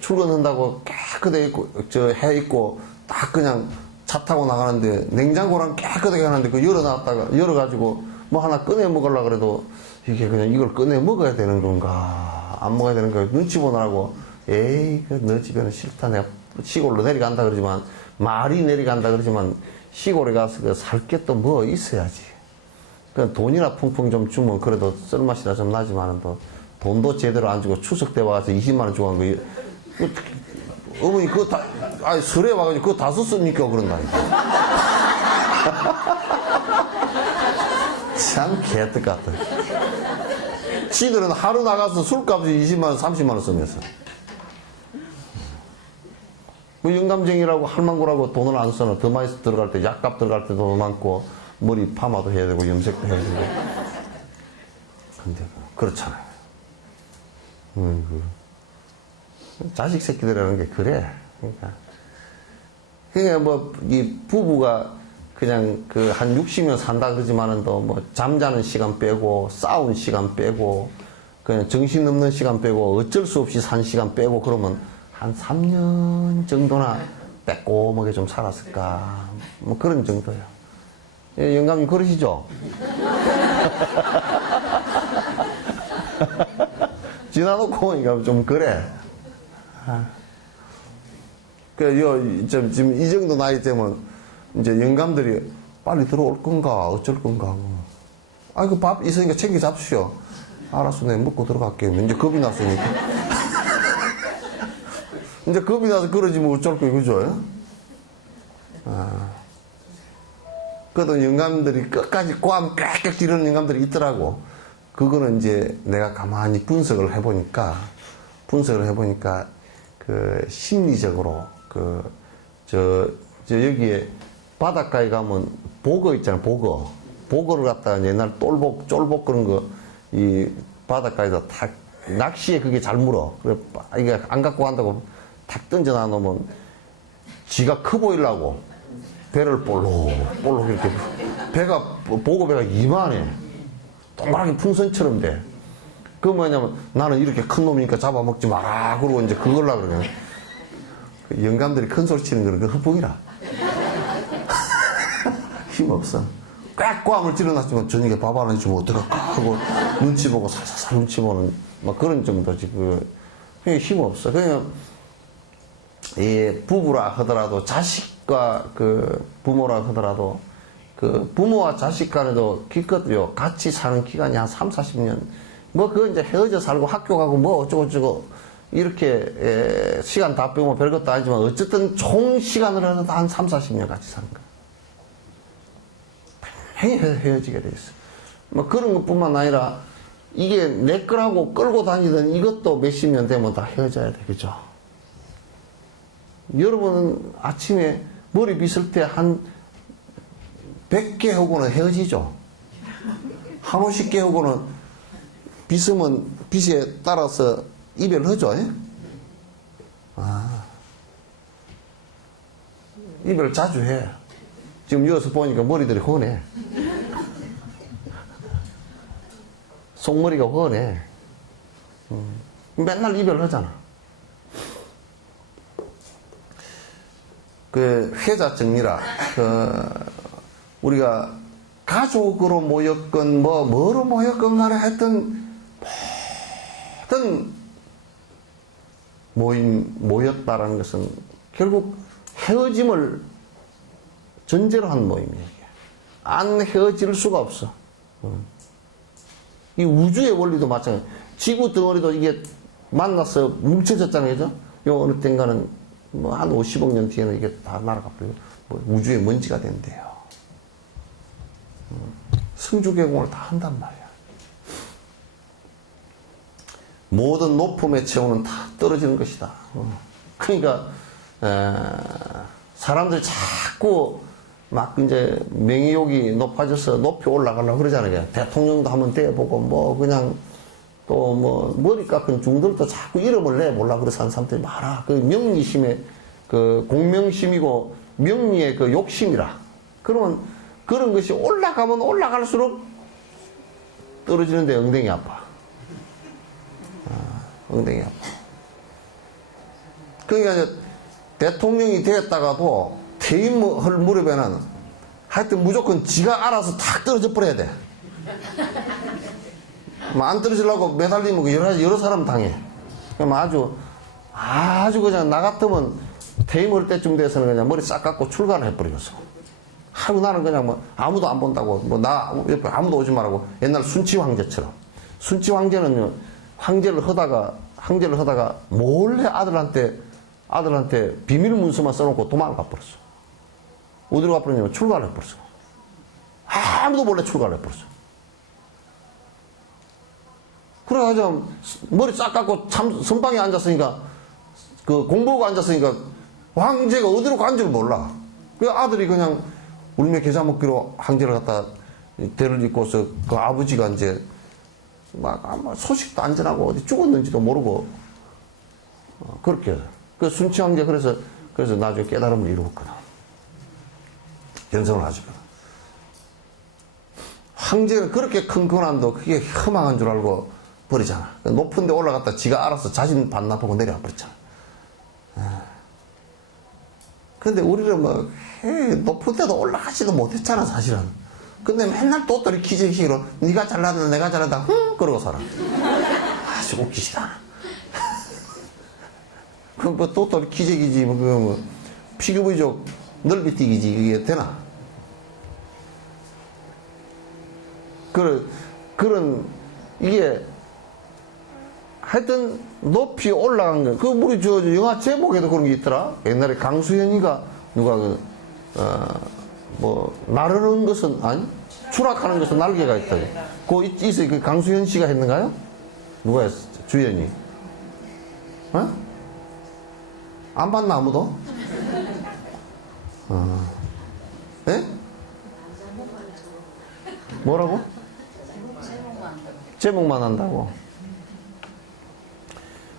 출근한다고 깨끗하게 입고, 해 입고, 딱 그냥 차 타고 나가는데, 냉장고랑 깨끗하게 해놨는데, 열어가지고, 하나 꺼내 먹으려고 그래도, 이게 그냥 이걸 꺼내 먹어야 되는 건가. 안 먹어야 되는 거야. 눈치 보느라고, 너 집에는 싫다. 내가 시골로 내려간다 그러지만, 말이 내려간다 그러지만, 시골에 가서 살 게 또 있어야지. 그 돈이나 펑펑 좀 주면 그래도 썰맛이나 좀 나지만, 돈도 제대로 안 주고 추석 때 와서 20만원 주고 한 거, 어머니 그거 설에 와가지고 그거 다 썼습니까? 그런다니까. 참 개떡 같다. 지들은 하루 나가서 술값이 20만원, 30만원 쓰면서. 영감쟁이라고 할망구라고 돈을 안 써는 더 많이 들어갈 때, 약값 들어갈 때도 많고, 머리 파마도 해야 되고, 염색도 해야 되고. 근데, 그렇잖아요. 자식 새끼들이라는 게 그래. 그러니까 이 부부가 그냥 한 60년 산다 그러지만은 잠자는 시간 빼고, 싸운 시간 빼고, 그냥 정신없는 시간 빼고 어쩔 수 없이 산 시간 빼고 그러면 한 3년 정도나 빼꼼하게 좀 살았을까. 뭐 그런 정도예요. 예, 영감님 그러시죠? 지나놓고 보니까 좀 그래. 지금 이 정도 나이 되면 이제 영감들이 빨리 들어올 건가 어쩔 건가 하고. 아이고 밥 있으니까 챙겨 잡수셔. 알았어 내가 먹고 들어갈게. 이제 겁이 났으니까. 이제 겁이 나서 그러지 뭐 어쩔 거예요 그죠? 그래도 영감들이 끝까지 꼬암 꽥꽥 지르는 영감들이 있더라고. 그거는 이제 내가 가만히 분석을 해보니까 그 심리적으로 여기에 바닷가에 가면 보거 있잖아, 보거. 보거를 갖다가 옛날 쫄복 그런 거, 이 바닷가에서 탁, 낚시에 그게 잘 물어. 그래, 이게 안 갖고 간다고 탁 던져놔 놓으면 지가 커 보이려고 배를 볼록 이렇게. 보거 배가 이만해. 동그랗게 풍선처럼 돼. 그 뭐냐면 나는 이렇게 큰 놈이니까 잡아먹지 마라. 그러고 이제 그걸라 그러면. 그 영감들이 큰 소리 치는 거는 그 헛봉이라. 힘없어. 꽉꽉을 찔러놨지만 저녁에 밥 안 해주면 어떡할까 하고 눈치 보고 살살 눈치 보는 막 그런 정도지. 그게 힘없어. 그냥 이 부부라 하더라도 자식과 그 부모라 하더라도 그 부모와 자식 간에도 기껏요 같이 사는 기간이 한 3, 40년 뭐 그거 이제 헤어져 살고 학교 가고 뭐 어쩌고저쩌고 이렇게 시간 다 빼면 별것도 아니지만 어쨌든 총 시간을 해서 한 3, 40년 같이 사는 거야. 헤어지게 돼 있어. 뭐 그런 것뿐만 아니라 이게 내 거라고 끌고 다니던 이것도 몇십 년 되면 다 헤어져야 돼. 그죠? 여러분은 아침에 머리 빗을 때 한 100개 하고는 헤어지죠? 한 50개 하고는 빗으면 빗에 따라서 이별하죠? 이별 자주 해. 지금 여기서 보니까 머리들이 훤해. 속머리가 훤해. 맨날 이별하잖아. 그 회자 정리라. 우리가 가족으로 모였건 뭐로 모였건 간에 하여튼 모든 모였다라는 것은 결국 헤어짐을 전제로 한 모임이에요. 안 헤어질 수가 없어. 이 우주의 원리도 마찬가지. 지구 덩어리도 이게 만나서 뭉쳐졌잖아요. 그죠? 요 어느 땐가는 뭐 한 50억 년 뒤에는 이게 다 날아가 버리고 뭐 우주의 먼지가 된대요. 승주개공을 다 한단 말이야. 모든 높음의 체온은 다 떨어지는 것이다. 그러니까 사람들이 자꾸 막 이제 명예욕이 높아져서 높이 올라가려고 그러잖아요. 대통령도 한번 돼보고 뭐 그냥 또 뭐 머리 깎은 중들도 자꾸 이름을 내보려고 그래서 하는 사람들이 많아. 그 명리심의 그 공명심이고 명리의 그 욕심이라. 그러면 그런 것이 올라가면 올라갈수록 떨어지는데 엉덩이 아파. 엉덩이 아파. 그러니까 대통령이 되었다가도 퇴임할 무렵에는 하여튼 무조건 지가 알아서 탁 떨어져 버려야 돼. 안 떨어지려고 매달리면 여러 사람 당해. 그럼 아주 그냥 나 같으면 퇴임할 때쯤 돼서는 그냥 머리 싹 깎고 출가를 해버리겠어. 하고 나는 그냥 뭐 아무도 안 본다고 뭐 나 옆에 아무도 오지 말라고. 옛날 순치 황제처럼. 순치 황제는 황제를 하다가 몰래 아들한테 비밀 문서만 써놓고 도망을 가버렸어. 어디로 가버렸냐면 출가를 해버렸어. 아무도 몰래 출가를 해버렸어. 그래가지고 머리 싹 깎고 참 선방에 앉았으니까 그 공부하고 앉았으니까 황제가 어디로 간 줄 몰라. 그 아들이 그냥 울며 계좌 먹기로 황제를 갖다 대를 잇고서 그 아버지가 이제 막 아마 소식도 안 전하고 어디 죽었는지도 모르고 그렇게 그 순치 황제 그래서 나중에 깨달음을 이루었거든. 연성을 하시거든. 황제가 그렇게 큰 권한도 그게 허망한 줄 알고 버리잖아. 높은 데 올라갔다 지가 알아서 자신 반납하고 내려와 버렸잖아. 근데 우리는 뭐 높은 데도 올라가지도 못했잖아 사실은. 근데 맨날 또또리 기재식으로 네가 잘난다 내가 잘난다 그러고 살아. 아주 웃기시다. 그럼 뭐 또또리 기재기지 뭐 피규부족 넓이뛰기지 이게 되나? 그런 이게 하여튼 높이 올라간 거. 그 우리 저 영화 제목에도 그런 게 있더라. 옛날에 강수현이가 누가 뭐 나르는 것은 아니 추락하는 것은 날개가 있다. 그 강수현 씨가 했는가요? 누가 했어? 주연이? 어? 안 봤나 아무도? 예? 뭐라고? 제목만 한다고.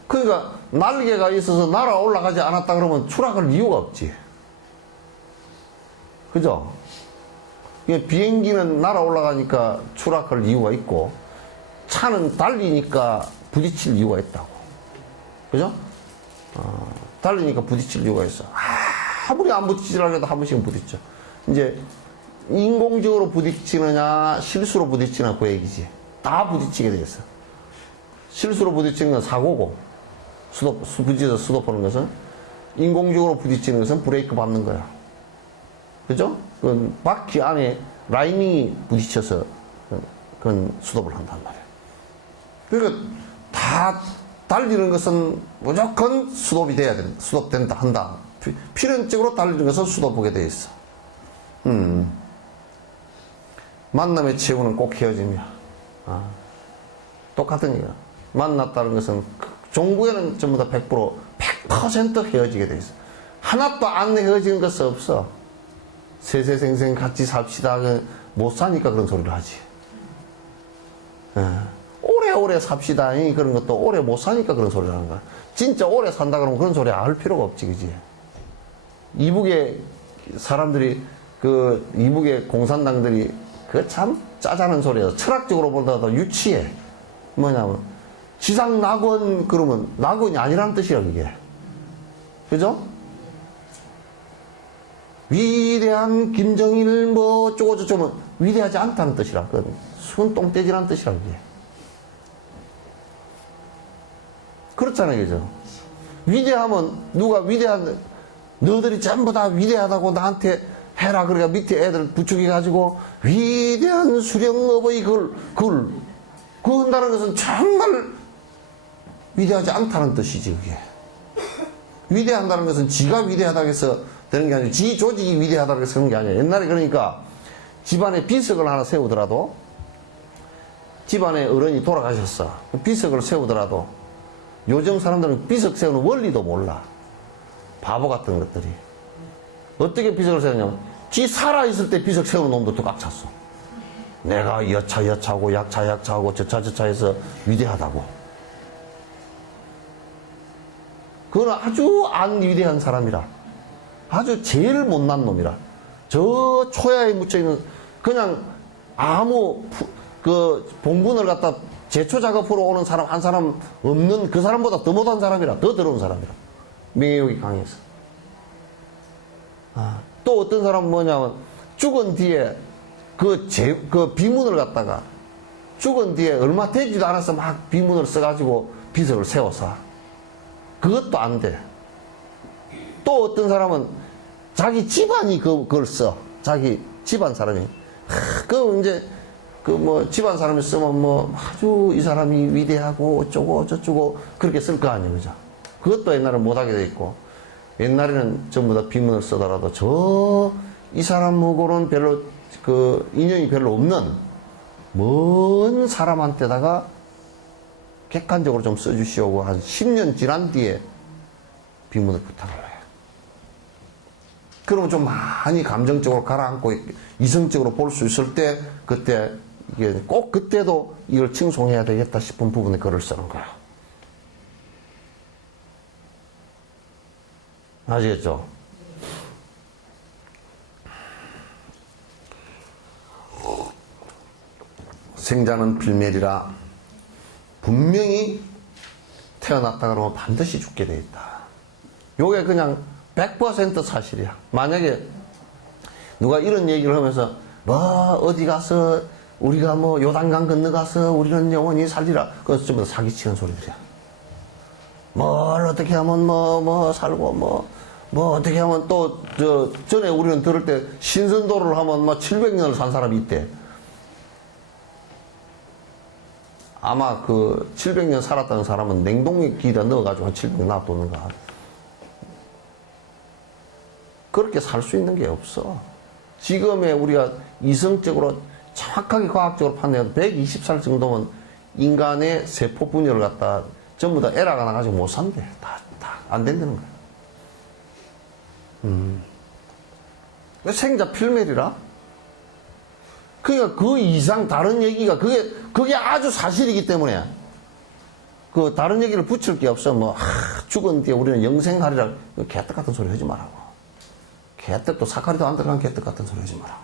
그러니까 날개가 있어서 날아 올라가지 않았다 그러면 추락할 이유가 없지. 그죠? 비행기는 날아 올라가니까 추락할 이유가 있고 차는 달리니까 부딪힐 이유가 있다고. 그죠? 달리니까 부딪힐 이유가 있어. 아무리 안 부딪히려고 해도 한 번씩은 부딪혀. 이제 인공적으로 부딪히느냐 실수로 부딪히느냐 그 얘기지. 다 부딪히게 돼 있어. 실수로 부딪히는 건 사고고 부딪혀서 수도보는 것은 인공적으로 부딪히는 것은 브레이크 밟는 거야. 그죠? 그 바퀴 안에 라이닝이 부딪혀서 그건 수도를 한단 말이야. 그러니까 다 달리는 것은 무조건 수도이 돼야 된다. 수도된다 한다. 필연적으로 달리는 것은 수도보게 돼 있어. 만남의 최후는 꼭 헤어짐이야. 똑같은 얘기야. 만났다는 것은 종구에는 전부 다 100% 헤어지게 돼 있어. 하나도 안 헤어지는 것은 없어. 세세생생 같이 삽시다. 못 사니까 그런 소리를 하지. 오래오래 삽시다. 그런 것도 오래 못 사니까 그런 소리를 하는 거야. 진짜 오래 산다 그러면 그런 소리 할 필요가 없지, 그지? 이북의 사람들이, 이북의 공산당들이, 참 짜자는 소리야. 철학적으로 보다도 유치해. 뭐냐면, 지상 낙원, 그러면, 낙원이 아니라는 뜻이야, 그게. 그죠? 위대한 김정일 뭐 어쩌고저쩌고 위대하지 않다는 뜻이라. 그건 순 똥돼지라는 뜻이라 그게. 그렇잖아요, 그죠? 위대하면 누가 위대한 너희들이 전부 다 위대하다고 나한테 해라 그러니까 밑에 애들 부추겨 가지고 위대한 수령어버이 그걸 한다는 것은 정말 위대하지 않다는 뜻이지 그게. 위대한다는 것은 지가 위대하다고 해서 되는 게 아니고 지 조직이 위대하다고 해서 그런 게 아니에요. 옛날에 그러니까 집안에 비석을 하나 세우더라도 집안에 어른이 돌아가셨어. 비석을 세우더라도 요즘 사람들은 비석 세우는 원리도 몰라. 바보 같은 것들이. 어떻게 비석을 세우냐면 지 살아있을 때 비석 세우는 놈도 꽉 찼어. 내가 여차하고 약차하고 저차 해서 위대하다고. 그건 아주 안 위대한 사람이라. 아주 제일 못난 놈이라. 저 초야에 묻혀있는 그냥 아무 봉분을 갖다 제초 작업으로 오는 사람 한 사람 없는 그 사람보다 더 못한 사람이라. 더 더러운 사람이라. 명예욕이 강해서. 또 어떤 사람은 뭐냐면 죽은 뒤에 그 비문을 갖다가 죽은 뒤에 얼마 되지도 않아서 막 비문을 써가지고 비석을 세워서 그것도 안 돼. 또 어떤 사람은 자기 집안이 그걸 써. 자기 집안 사람이. 이제 집안 사람이 쓰면 아주 이 사람이 위대하고 어쩌고 저쩌고 그렇게 쓸 거 아니에요. 그죠? 그것도 옛날에 못하게 돼 있고 옛날에는 전부 다 비문을 쓰더라도 이 사람하고는 별로 인연이 별로 없는 먼 사람한테다가 객관적으로 좀 써주시오고 한 10년 지난 뒤에 비문을 부탁을 해요. 그러면 좀 많이 감정적으로 가라앉고 이성적으로 볼 수 있을 때 그때 이게 꼭 그때도 이걸 칭송해야 되겠다 싶은 부분에 글을 쓰는 거야. 아시겠죠? 생자는 필멸이라 분명히 태어났다 그러면 반드시 죽게 돼 있다. 요게 그냥 100% 사실이야. 만약에 누가 이런 얘기를 하면서 뭐 어디 가서 우리가 뭐 요단강 건너가서 우리는 영원히 살리라. 그건 전부 다 사기치는 소리들이야. 뭘 어떻게 하면 뭐 살고 뭐 어떻게 하면 또 전에 우리는 들을 때 신선도를 하면 뭐 700년을 산 사람이 있대. 아마 그 700년 살았다는 사람은 냉동기에다 넣어가지고 한 700년 놔뒀는가. 그렇게 살 수 있는 게 없어. 지금의 우리가 이성적으로 정확하게 과학적으로 판단해도 120살 정도면 인간의 세포 분열을 갖다 전부 다 에러가 나가지고 못 산대. 다 안 된다는 거야. 생자 필멸이라? 그러니까 그 이상 다른 얘기가 그게 아주 사실이기 때문에 그 다른 얘기를 붙일 게 없어. 뭐 죽은 뒤에 우리는 영생하리라. 개떡 같은 소리 하지 말라고. 개떡도 사카리도 안 들어간 개떡 같은 소리 하지 말라고.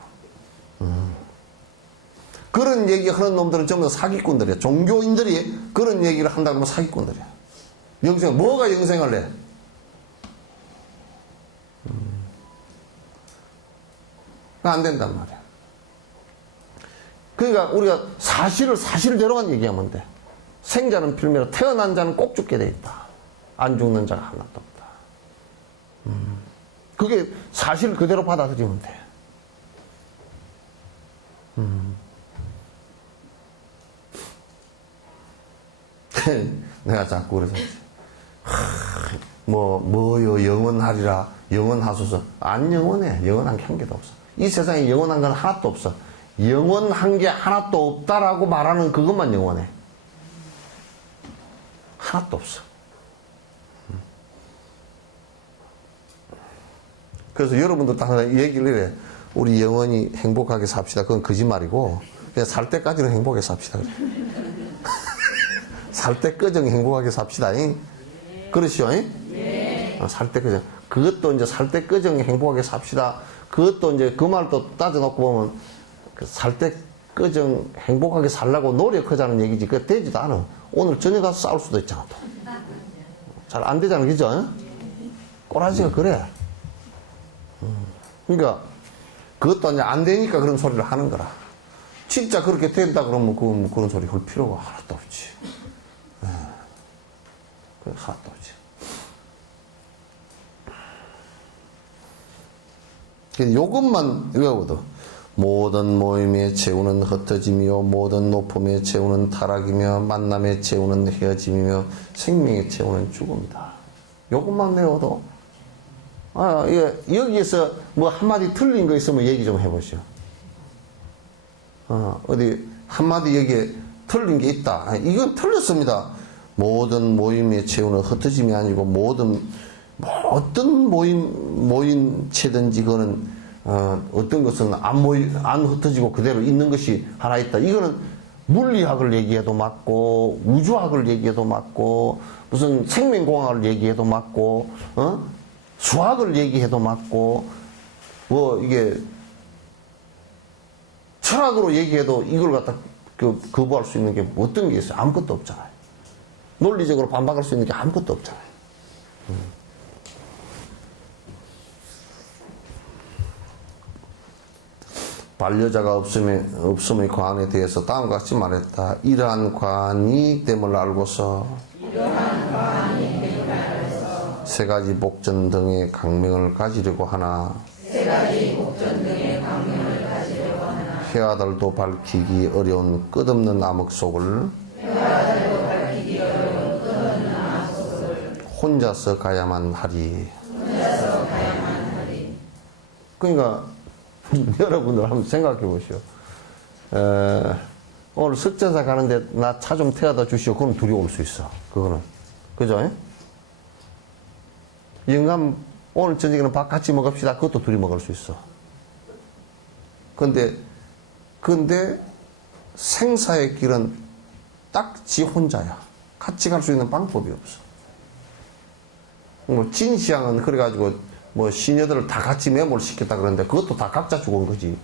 그런 얘기 하는 놈들은 전부 다 사기꾼들이야. 종교인들이 그런 얘기를 한다 그러면 사기꾼들이야. 뭐가 영생을 해? 안 된단 말이야. 그러니까 우리가 사실대로만 얘기하면 돼. 생자는 필매로 태어난 자는 꼭 죽게 돼 있다. 안 죽는 자가 하나도 없다. 그게 사실 그대로 받아들이면 돼. 내가 자꾸 그래서 뭐요 영원하리라 영원하소서. 안 영원해. 영원한 게 한 개도 없어. 이 세상에 영원한 건 하나도 없어. 영원한 게 하나도 없다라고 말하는 그것만 영원해. 하나도 없어. 그래서 여러분도 다 얘기를 해. 우리 영원히 행복하게 삽시다. 그건 거짓말이고 그냥 살 때까지는 행복하게 삽시다. 그래. 살 때까지 행복하게 삽시다. 그러시오? 살 때까지. 그것도 이제 살 때까지 행복하게 삽시다. 그것도 이제 그 말도 따져놓고 보면 살 때까지 행복하게 살라고 노력하자는 얘기지. 그게 되지도 않아. 오늘 저녁 가서 싸울 수도 있잖아. 잘 안 되잖아. 그죠? 꼬라지가 그래. 그러니까 그것도 이제 안 되니까 그런 소리를 하는 거라. 진짜 그렇게 된다 그러면 그런 소리 할 필요가 하나도 없지. 하나도 없지. 요것만 외워도 모든 모임의 최후는 흩어짐이요 모든 높음의 최후는 타락이며 만남의 최후는 헤어짐이며 생명의 최후는 죽음이다. 요것만 외워도 여기에서 뭐 한마디 틀린 거 있으면 얘기 좀 해보시오. 어디 한마디 여기에 틀린 게 있다. 이건 틀렸습니다. 모든 모임의 최후는 흩어짐이 아니고 어떤 모임체든지 그거는 어떤 것은 안 흩어지고 그대로 있는 것이 하나 있다. 이거는 물리학을 얘기해도 맞고 우주학을 얘기해도 맞고 무슨 생명공학을 얘기해도 맞고 수학을 얘기해도 맞고 뭐 이게 철학으로 얘기해도 이걸 갖다 거부할 수 있는 게 어떤 게 있어요? 아무것도 없잖아요. 논리적으로 반박할 수 있는 게 아무것도 없잖아요. 반려자가 없음의 관에 대해서 다음과 같이 말했다. 이러한 관이 됨을 알고서 세 가지 복전 등의 강명을 가지려고 하나 해아들도 밝히기 어려운 끝없는 암흑 속을 혼자서 가야만 하리. 그러니까 여러분들 한번 생각해 보시오. 오늘 석전사 가는데 나 차 좀 태워다 주시오. 그럼 둘이 올 수 있어. 그거는. 그죠? 영감 오늘 저녁에는 밥 같이 먹읍시다. 그것도 둘이 먹을 수 있어. 근데 생사의 길은 딱 지 혼자야. 같이 갈 수 있는 방법이 없어. 뭐 진시황은 그래가지고 뭐 시녀들을 다 같이 매몰 시켰다 그러는데 그것도 다 각자 죽은 거지.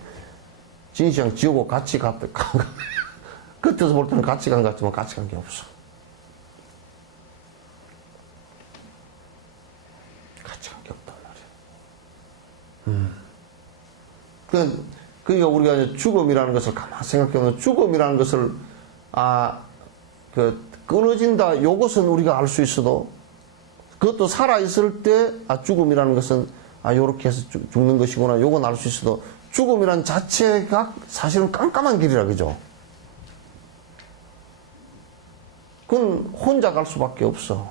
진시황 지오고 같이 갔다. 끝에서 볼 때는 같이 간 것 같지만 같이 간 게 없어. 솔직한 게 없단 말이에요. 그러니까 우리가 이제 죽음이라는 것을 가만히 생각해보면 죽음이라는 것을 끊어진다. 요것은 우리가 알 수 있어도 그것도 살아있을 때 죽음이라는 것은 요렇게 해서 죽는 것이구나. 요건 알 수 있어도 죽음이란 자체가 사실은 깜깜한 길이라 그죠? 그건 혼자 갈 수밖에 없어.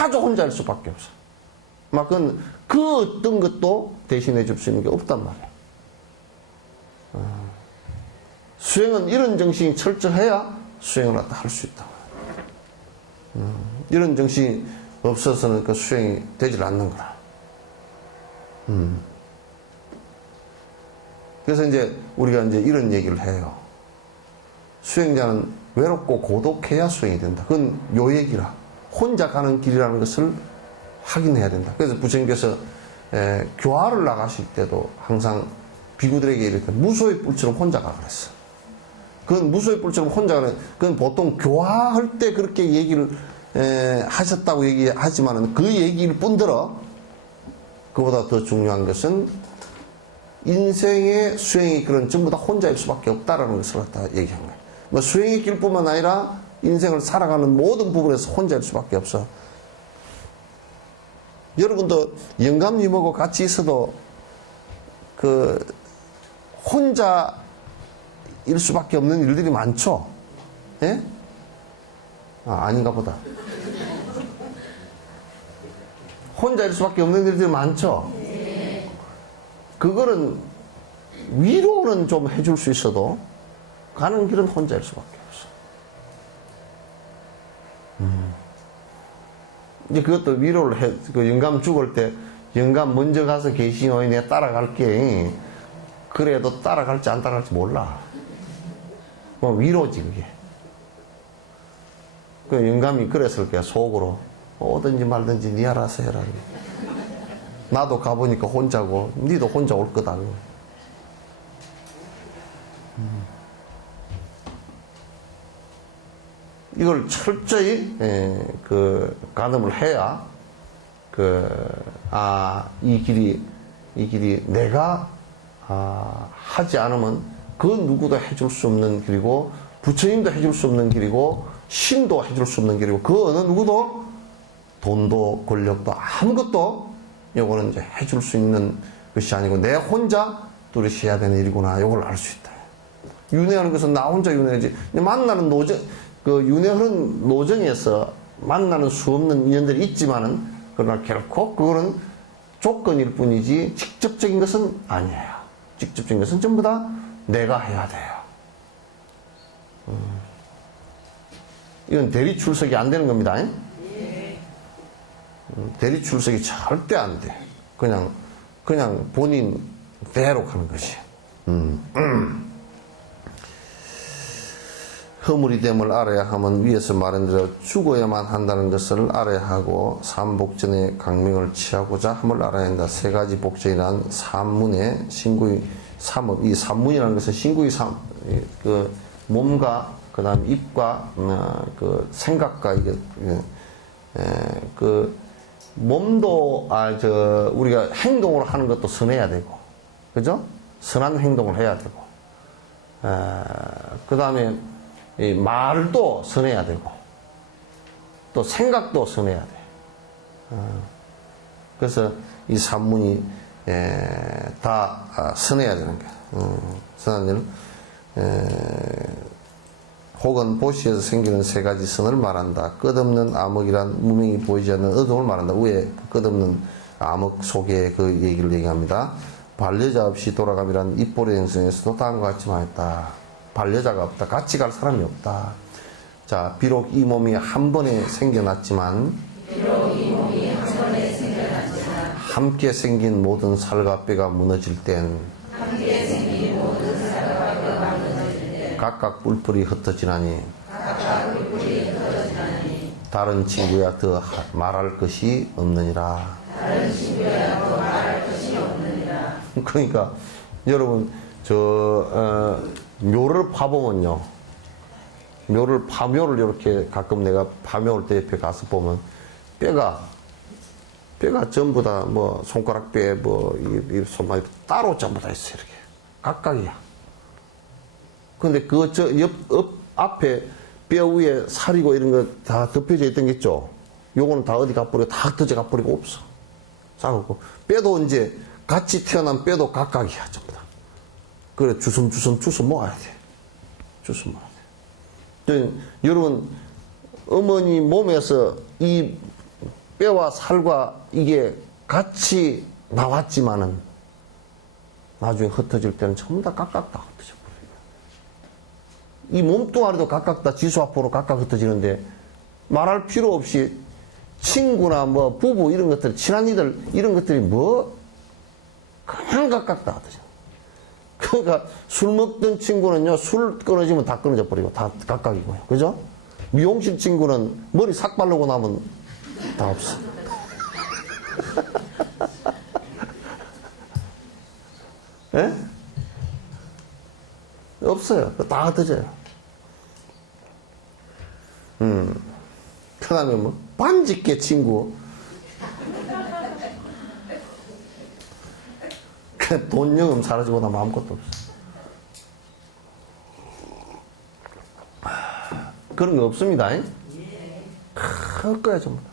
아주 혼자일 수밖에 없어. 막 그 어떤 것도 대신해 줄 수 있는 게 없단 말이야. 수행은 이런 정신이 철저해야 수행을 할 수 있다. 이런 정신이 없어서는 그 수행이 되질 않는 거라. 그래서 이제 우리가 이제 이런 얘기를 해요. 수행자는 외롭고 고독해야 수행이 된다. 그건 요 얘기라. 혼자 가는 길이라는 것을 확인해야 된다. 그래서 부처님께서 교화를 나가실 때도 항상 비구들에게 이렇게 무소의 뿔처럼 혼자 가 그랬어. 그건 무소의 뿔처럼 혼자 가는, 그건 보통 교화할 때 그렇게 얘기를 하셨다고 얘기하지만은 그 얘기일 뿐더러 그보다 더 중요한 것은 인생의 수행의 길은 전부 다 혼자일 수밖에 없다라는 것을 갖다 얘기한 거예요. 뭐 수행의 길뿐만 아니라 인생을 살아가는 모든 부분에서 혼자일 수밖에 없어. 여러분도 영감님하고 같이 있어도 혼자일 수밖에 없는 일들이 많죠? 예? 아닌가 보다. 혼자일 수밖에 없는 일들이 많죠? 그거는 위로는 좀 해줄 수 있어도 가는 길은 혼자일 수밖에 없어. 이제 그것도 위로를 해. 그 영감 죽을 때 영감 먼저 가서 계시오. 내가 따라갈게. 그래도 따라갈지 안 따라갈지 몰라. 뭐 위로지 그게. 그 영감이 그랬을 거야. 속으로 오든지 말든지 니 알아서 해라. 나도 가보니까 혼자고 니도 혼자 올 거다. 이걸 철저히 가늠을 해야 이 길이 내가 하지 않으면 그 누구도 해줄 수 없는 길이고 부처님도 해줄 수 없는 길이고 신도 해줄 수 없는 길이고 그 어느 누구도 돈도 권력도 아무것도 요거는 이제 해줄 수 있는 것이 아니고 내 혼자 뚜렷이 해야 되는 일이구나. 요걸 알 수 있다. 윤회하는 것은 나 혼자 윤회하지. 만나는 노정, 윤회하는 노정에서 만나는 수 없는 인연들이 있지만은 그러나 결코 그거는 조건일 뿐이지 직접적인 것은 아니에요. 직접적인 것은 전부 다 내가 해야 돼요. 이건 대리 출석이 안 되는 겁니다. 대리 출석이 절대 안 돼. 그냥 본인 대로 가는 것이. 허물이 됨을 알아야 하면 위에서 말한 대로 죽어야만 한다는 것을 알아야 하고 삼복전의 강명을 취하고자 함을 알아야 한다. 세 가지 복전이란 삼문의 신구의 삼업. 이 삼문이라는 것은 신구의 몸과 그다음 입과 생각과 이게 몸도 우리가 행동으로 하는 것도 선해야 되고, 그죠? 선한 행동을 해야 되고, 그 다음에 이 말도 선해야 되고, 또 생각도 선해야 돼. 그래서 이 삼문이 다 선해야 되는 거야. 선한 일. 혹은 보시에서 생기는 세 가지 선을 말한다. 끝없는 암흑이란 무명이 보이지 않는 어둠을 말한다. 위에 끝없는 암흑 속의 그 얘기를 얘기합니다. 반려자 없이 돌아감이란 입보의 행성에서도 다음과 같이 말했다. 반려자가 없다. 같이 갈 사람이 없다. 자, 비록 이 몸이 한 번에 생겨났지만 함께 생긴 모든 살과 뼈가 무너질 땐 각각 뿔뿔이 흩어지나니 다른 친구야 더 말할 것이 없느니라. 그러니까 여러분 묘를 파보면요, 묘를 이렇게 가끔 내가 파묘 올 때 옆에 가서 보면 뼈가 전부 다 뭐 손가락뼈 이 손마디 따로 전부 다 있어 이렇게 각각이야. 근데 그 앞에 뼈 위에 살이고 이런 거 다 덮여져 있던 게 있죠. 요거는 다 어디 가버리고 다 터져 가버리고 없어. 싸고 뼈도 이제 같이 태어난 뼈도 각각이야 전부 다. 그래 주섬 모아야 돼. 주섬 모아야 돼. 여러분 어머니 몸에서 이 뼈와 살과 이게 같이 나왔지만은 나중에 흩어질 때는 전부 다 각각 다 흩어져 버려요. 이 몸뚱아리도 각각 다 지수화포로 각각 흩어지는데 말할 필요 없이 친구나 뭐 부부 이런 것들 친한 이들 이런 것들이 뭐 그냥 각각 다 흩어져. 그러니까 술 먹던 친구는요 술 끊어지면 다 끊어져 버리고 다 각각이고요. 그죠? 미용실 친구는 머리 싹 바르고 나면 다 없어. 예? 없어요. 다 흩어져요. 그 다음에 뭐, 반직계 친구. 돈 영음 사라지고 나면 아무것도 없어. 그런 거 없습니다. 클 거야, 전부 다.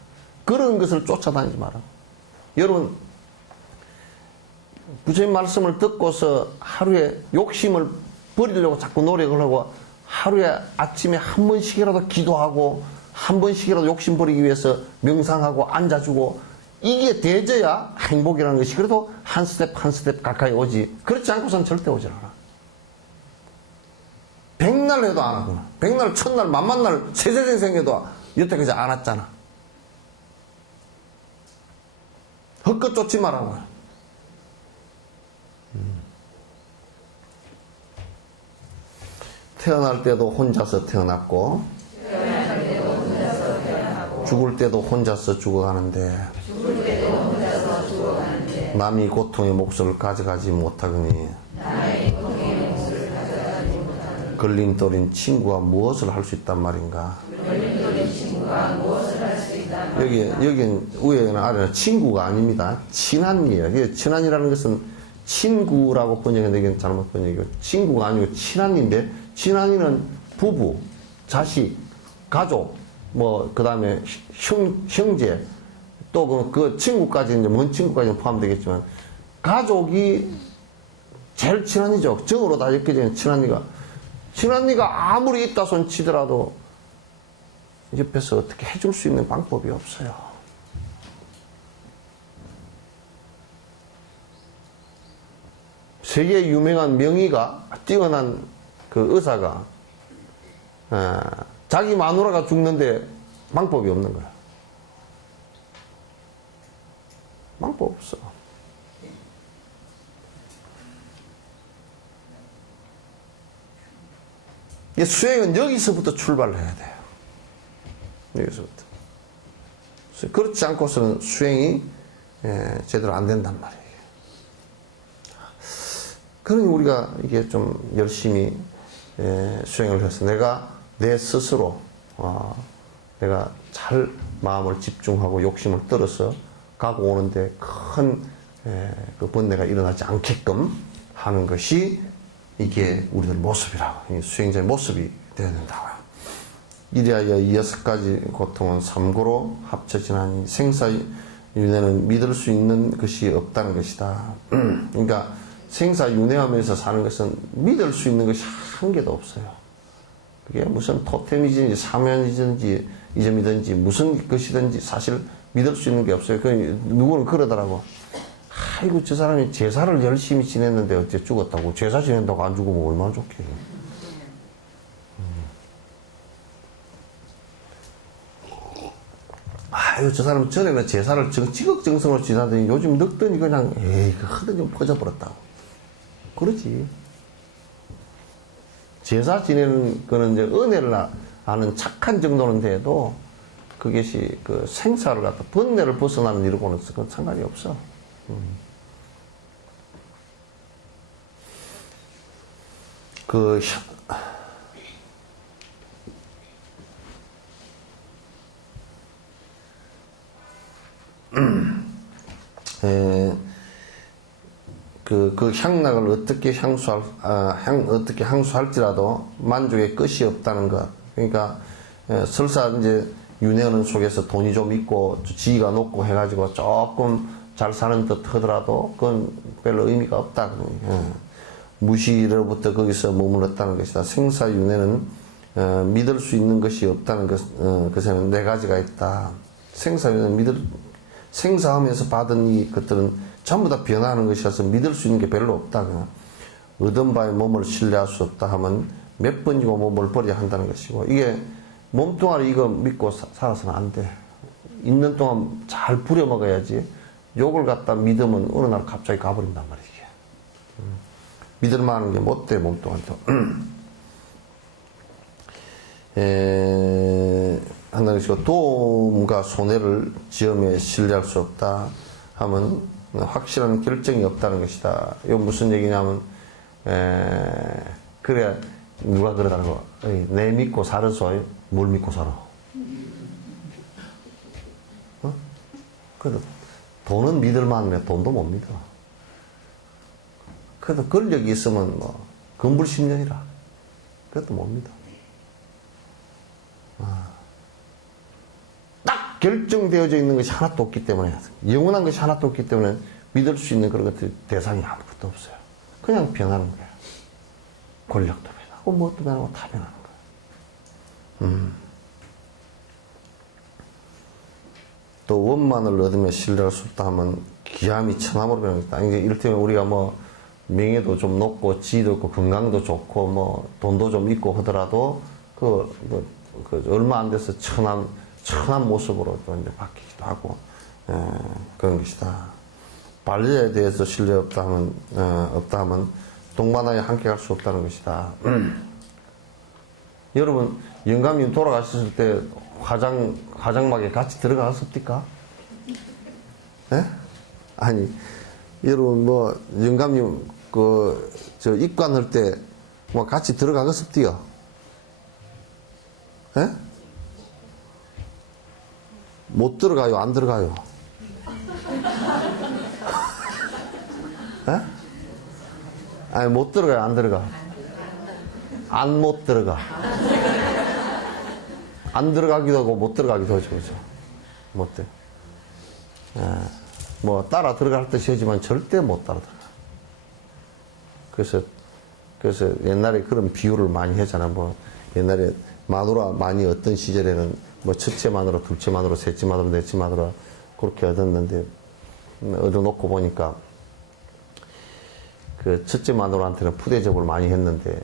그런 것을 쫓아다니지 마라. 여러분, 부처님 말씀을 듣고서 하루에 욕심을 버리려고 자꾸 노력을 하고 하루에 아침에 한 번씩이라도 기도하고 한 번씩이라도 욕심 버리기 위해서 명상하고 앉아주고 이게 되져야 행복이라는 것이 그래도 한 스텝 한 스텝 가까이 오지. 그렇지 않고서는 절대 오질 않아. 백날 해도 안 하구나. 백날, 천날, 만만날, 세세생생 해도 여태까지 안 왔잖아. 헛것 쫓지 말라고요. 태어날 때도 혼자서 태어났고, 죽을 때도 혼자서 죽어가는데, 남이 고통의 몫을 가져가지 못하거니, 걸림돌인 친구가 무엇을 할 수 있단 말인가? 여긴 위에는 아래는 친구가 아닙니다. 친한이에요. 친한이라는 것은 친구라고 번역했는데 이건 잘못 번역이고 친구가 아니고 친한인데 친한이는 부부, 자식, 가족, 뭐 그 다음에 형제 또 그 친구까지 이제 먼 친구까지는 포함되겠지만 가족이 제일 친한이죠. 정으로 다 엮여지는 친한이가 아무리 있다 손 치더라도 옆에서 어떻게 해줄 수 있는 방법이 없어요. 세계 유명한 명의가 뛰어난 그 의사가 자기 마누라가 죽는데 방법이 없는 거야. 방법 없어. 이 수행은 여기서부터 출발을 해야 돼요. 여기서부터. 그렇지 않고서는 수행이 제대로 안 된단 말이에요. 그러니 우리가 이게 좀 열심히 수행을 해서 내가 내 스스로 내가 잘 마음을 집중하고 욕심을 떨어서 가고 오는데 큰 그 번뇌가 일어나지 않게끔 하는 것이 이게 우리들 모습이라고, 수행자의 모습이 되어야 된다고요. 이리하여 이 6가지 고통은 삼고로 합쳐지나니 생사윤회는 믿을 수 있는 것이 없다는 것이다. 그러니까 생사윤회하면서 사는 것은 믿을 수 있는 것이 한 개도 없어요. 그게 무슨 토템이든지 사면이든지 이점이든지 무슨 것이든지 사실 믿을 수 있는 게 없어요. 누구는 그러더라고. 아이고 저 사람이 제사를 열심히 지냈는데 어째 죽었다고. 제사 지낸다고 안 죽으면 얼마나 좋겠어. 아유 저 사람 전에는 제사를 지극정성으로 지나더니 요즘 늙더니 그냥 에이 그 하더니 퍼져버렸다고. 그러지. 제사 지내는 거는 이제 은혜를 아는 착한 정도는 돼도 그것이 그 생사를 갖다 번뇌를 벗어나는 일하고는 그건 상관이 없어. 그 향락을 어떻게 어떻게 향수할지라도 만족의 끝이 없다는 것. 그러니까, 설사 이제 윤회하는 속에서 돈이 좀 있고, 지위가 높고 해가지고 조금 잘 사는 듯 하더라도, 그건 별로 의미가 없다. 무시로부터 거기서 머물렀다는 것이다. 생사윤회는, 믿을 수 있는 것이 없다는 것에는 네 가지가 있다. 생사윤회는 생사하면서 받은 이 것들은 전부 다 변하는 것이라서 믿을 수 있는 게 별로 없다. 얻은 바에 몸을 신뢰할 수 없다 하면 몇 번이고 몸을 버려야 한다는 것이고, 이게 몸뚱아리 이거 믿고 살아서는 안 돼. 있는 동안 잘 부려먹어야지. 욕을 갖다 믿으면 어느 날 갑자기 가버린단 말이지. 믿을 만한 게 못 돼, 몸뚱아리도. 한다는 것이고, 도움과 손해를 지음에 신뢰할 수 없다 하면 확실한 결정이 없다는 것이다. 이거 무슨 얘기냐면, 그래, 누가 그러다는 거. 내 믿고 살아서 뭘 믿고 살아? 어? 그래도 돈은 믿을 만한데 돈도 못 믿어. 그래도 권력이 있으면 뭐, 건불십년이라. 그것도 못 믿어. 딱 결정되어져 있는 것이 하나도 없기 때문에, 영원한 것이 하나도 없기 때문에 믿을 수 있는 그런 것들 대상이 아무것도 없어요. 그냥 변하는 거야. 권력도 변하고 무엇도 변하고 다 변하는 거야. 또 원만을 얻으며 신뢰할 수 없다 하면 기함이 천함으로 변하겠다. 이를테면 우리가 뭐 명예도 좀 높고 지위도 있고 건강도 좋고 뭐 돈도 좀 있고 하더라도 그 얼마 안 돼서 천한 모습으로 또 이제 바뀌기도 하고, 그런 것이다. 반려에 대해서 신뢰 없다 하면 동반하에 함께 갈 수 없다는 것이다. 여러분, 영감님 돌아가셨을 때 화장막에 같이 들어가셨습니까? 예? 아니, 여러분, 뭐, 영감님, 입관할 때, 뭐, 같이 들어가겠습니까? 예? 못 들어가요? 안 들어가요? 예? 아니, 못 들어가요? 안 들어가? 못 들어가. 안 들어가기도 하고, 못 들어가기도 하죠. 그죠? 못 돼. 뭐, 따라 들어갈 듯이 하지만 절대 못 따라 들어가. 그래서 옛날에 그런 비유를 많이 했잖아. 뭐, 옛날에 마누라 많이 어떤 시절에는 뭐 첫째 마누라, 둘째 마누라, 셋째 마누라, 넷째 마누라 그렇게 얻었는데, 얻어놓고 보니까 그 첫째 마누라한테는 푸대접을 많이 했는데,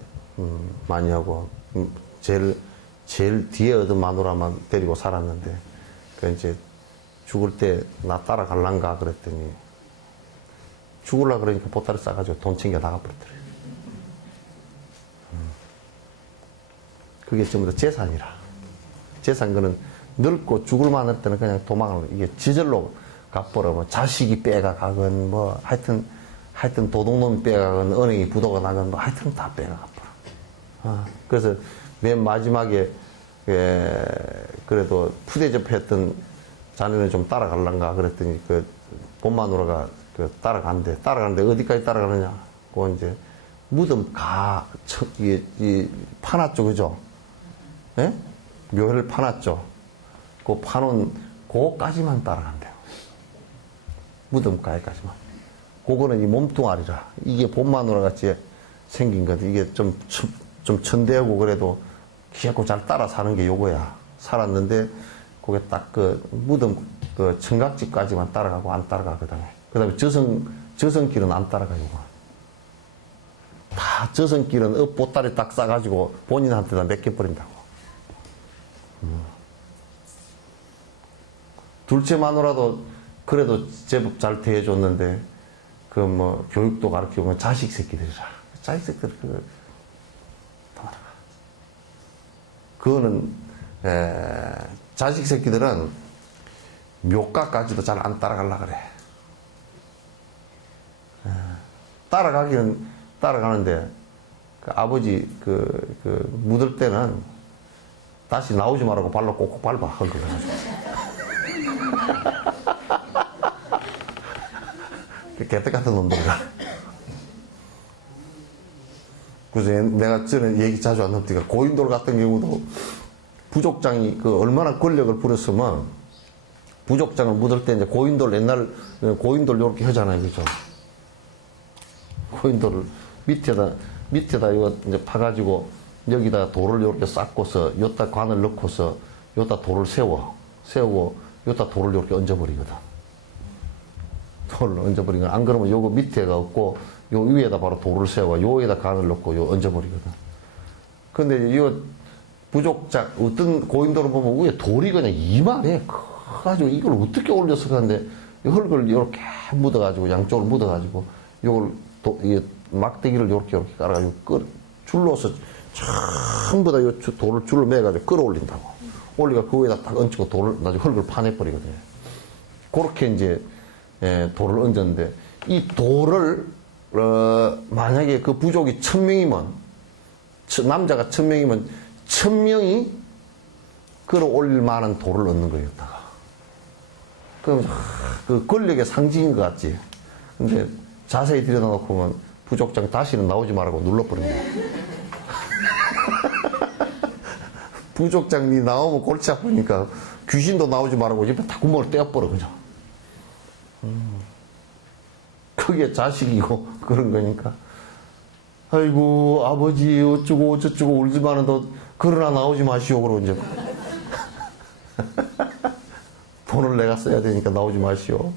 많이 하고, 제일 뒤에 얻은 마누라만 데리고 살았는데, 그 이제 죽을 때 나 따라갈란가 그랬더니, 죽을라 그러니까 보따리 싸가지고 돈 챙겨 나가버렸더래. 그게 전부 다 재산이라. 재산 거는 늙고 죽을 만할 때는 그냥 도망을, 이게 지절로 갚으러 뭐 자식이 빼가 가건 뭐 하여튼 도둑놈이 빼가건 은행이 부도가 나건 뭐 하여튼 다 빼가 갚으러. 그래서 맨 마지막에 그래도 푸대접 했던 자네는 좀 따라갈란가 그랬더니 그 본마누라가 따라가는데 어디까지 따라가느냐? 그 이제 무덤 이게 파놨죠, 그죠? 예? 묘회를 파놨죠. 그 파놓은 그거까지만 따라간대요. 무덤가에까지만. 그거는 이 몸뚱아리라. 이게 본마누라 같이 생긴 것. 이게 좀 천대하고 그래도 귀하고 잘 따라 사는 게 요거야. 살았는데 그게 딱 그 무덤 그 청각집까지만 따라가고 안 따라가거든. 그 다음에 저승길은 안 따라가, 요거. 다 저승길은 보따리 딱 싸가지고 본인한테 다 맡겨버린다고. 둘째 마누라도 그래도 제법 잘 대해줬는데, 그 뭐 교육도 가르치고 자식 새끼들이라. 자식 새끼들 그거 도망가. 그거는 자식 새끼들은 묘가까지도 잘 안 따라가려 그래. 따라가기는 따라가는데 그 아버지 묻을 때는 다시 나오지 말라고 발로 꼭꼭 밟아. 헐거려가지고. 개떡 같은 놈들이라. 그래서 내가 전에 얘기 자주 안 했으니까 고인돌 같은 경우도 부족장이 그 얼마나 권력을 부렸으면 부족장을 묻을 때 이제 고인돌 옛날 고인돌 이렇게 하잖아요. 그죠? 고인돌을 밑에다 이거 이제 파가지고 여기다 돌을 이렇게 쌓고서 여기다 관을 넣고서 여기다 돌을 세우고 여기다 돌을 이렇게 얹어버리거든. 돌을 얹어버리거든. 안 그러면 요거 밑에가 없고 요 위에다 바로 돌을 세우고 요 위에다 관을 넣고 요 얹어버리거든. 근데 이거 부족장 어떤 고인돌을 보면 위에 돌이 그냥 이만해. 커가지고 이걸 어떻게 올려서 가는데 흙을 이렇게 묻어가지고 양쪽으로 묻어가지고 요걸 이게 막대기를 이렇게 깔아가지고 줄로서 전부 다 요 돌을 줄로 매가지고 끌어올린다고. 올리가 그 위에다 딱 얹히고 돌을 나중에 흙을 파내버리거든요. 그렇게 이제 돌을 얹었는데 이 돌을 만약에 그 부족이 1000명이면 남자가 1000명이면 1000명이 끌어올릴 만한 돌을 얻는 거였다가. 그럼 그 권력의 상징인 것 같지. 근데 자세히 들여다놓고 보면 부족장 다시는 나오지 말라고 눌러버립니다. 부족장 니 나오면 골치 아프니까 귀신도 나오지 말라고 입에 다 구멍을 떼어버려 그냥. 그게 자식이고 그런 거니까. 아이고 아버지 어쩌고 저쩌고 울지만은 너 그러나 나오지 마시오 그러고 이제 돈을 내가 써야 되니까 나오지 마시오.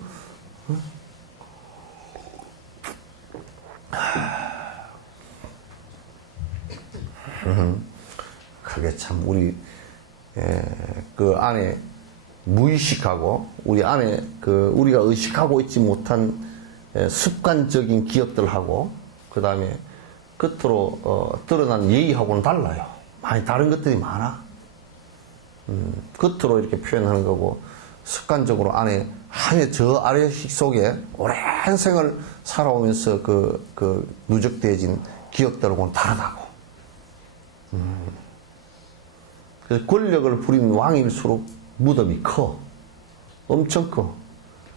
그게 참 우리 그 안에 무의식하고 우리 안에 그 우리가 의식하고 있지 못한 습관적인 기억들하고 그 다음에 겉으로 드러난 예의하고는 달라요. 많이 다른 것들이 많아. 겉으로 이렇게 표현하는 거고 습관적으로 안에 저 아래식 속에 오랜 생을 살아오면서 그 누적되어진 기억들하고는 다르다고. 그래서 권력을 부린 왕일수록 무덤이 커. 엄청 커.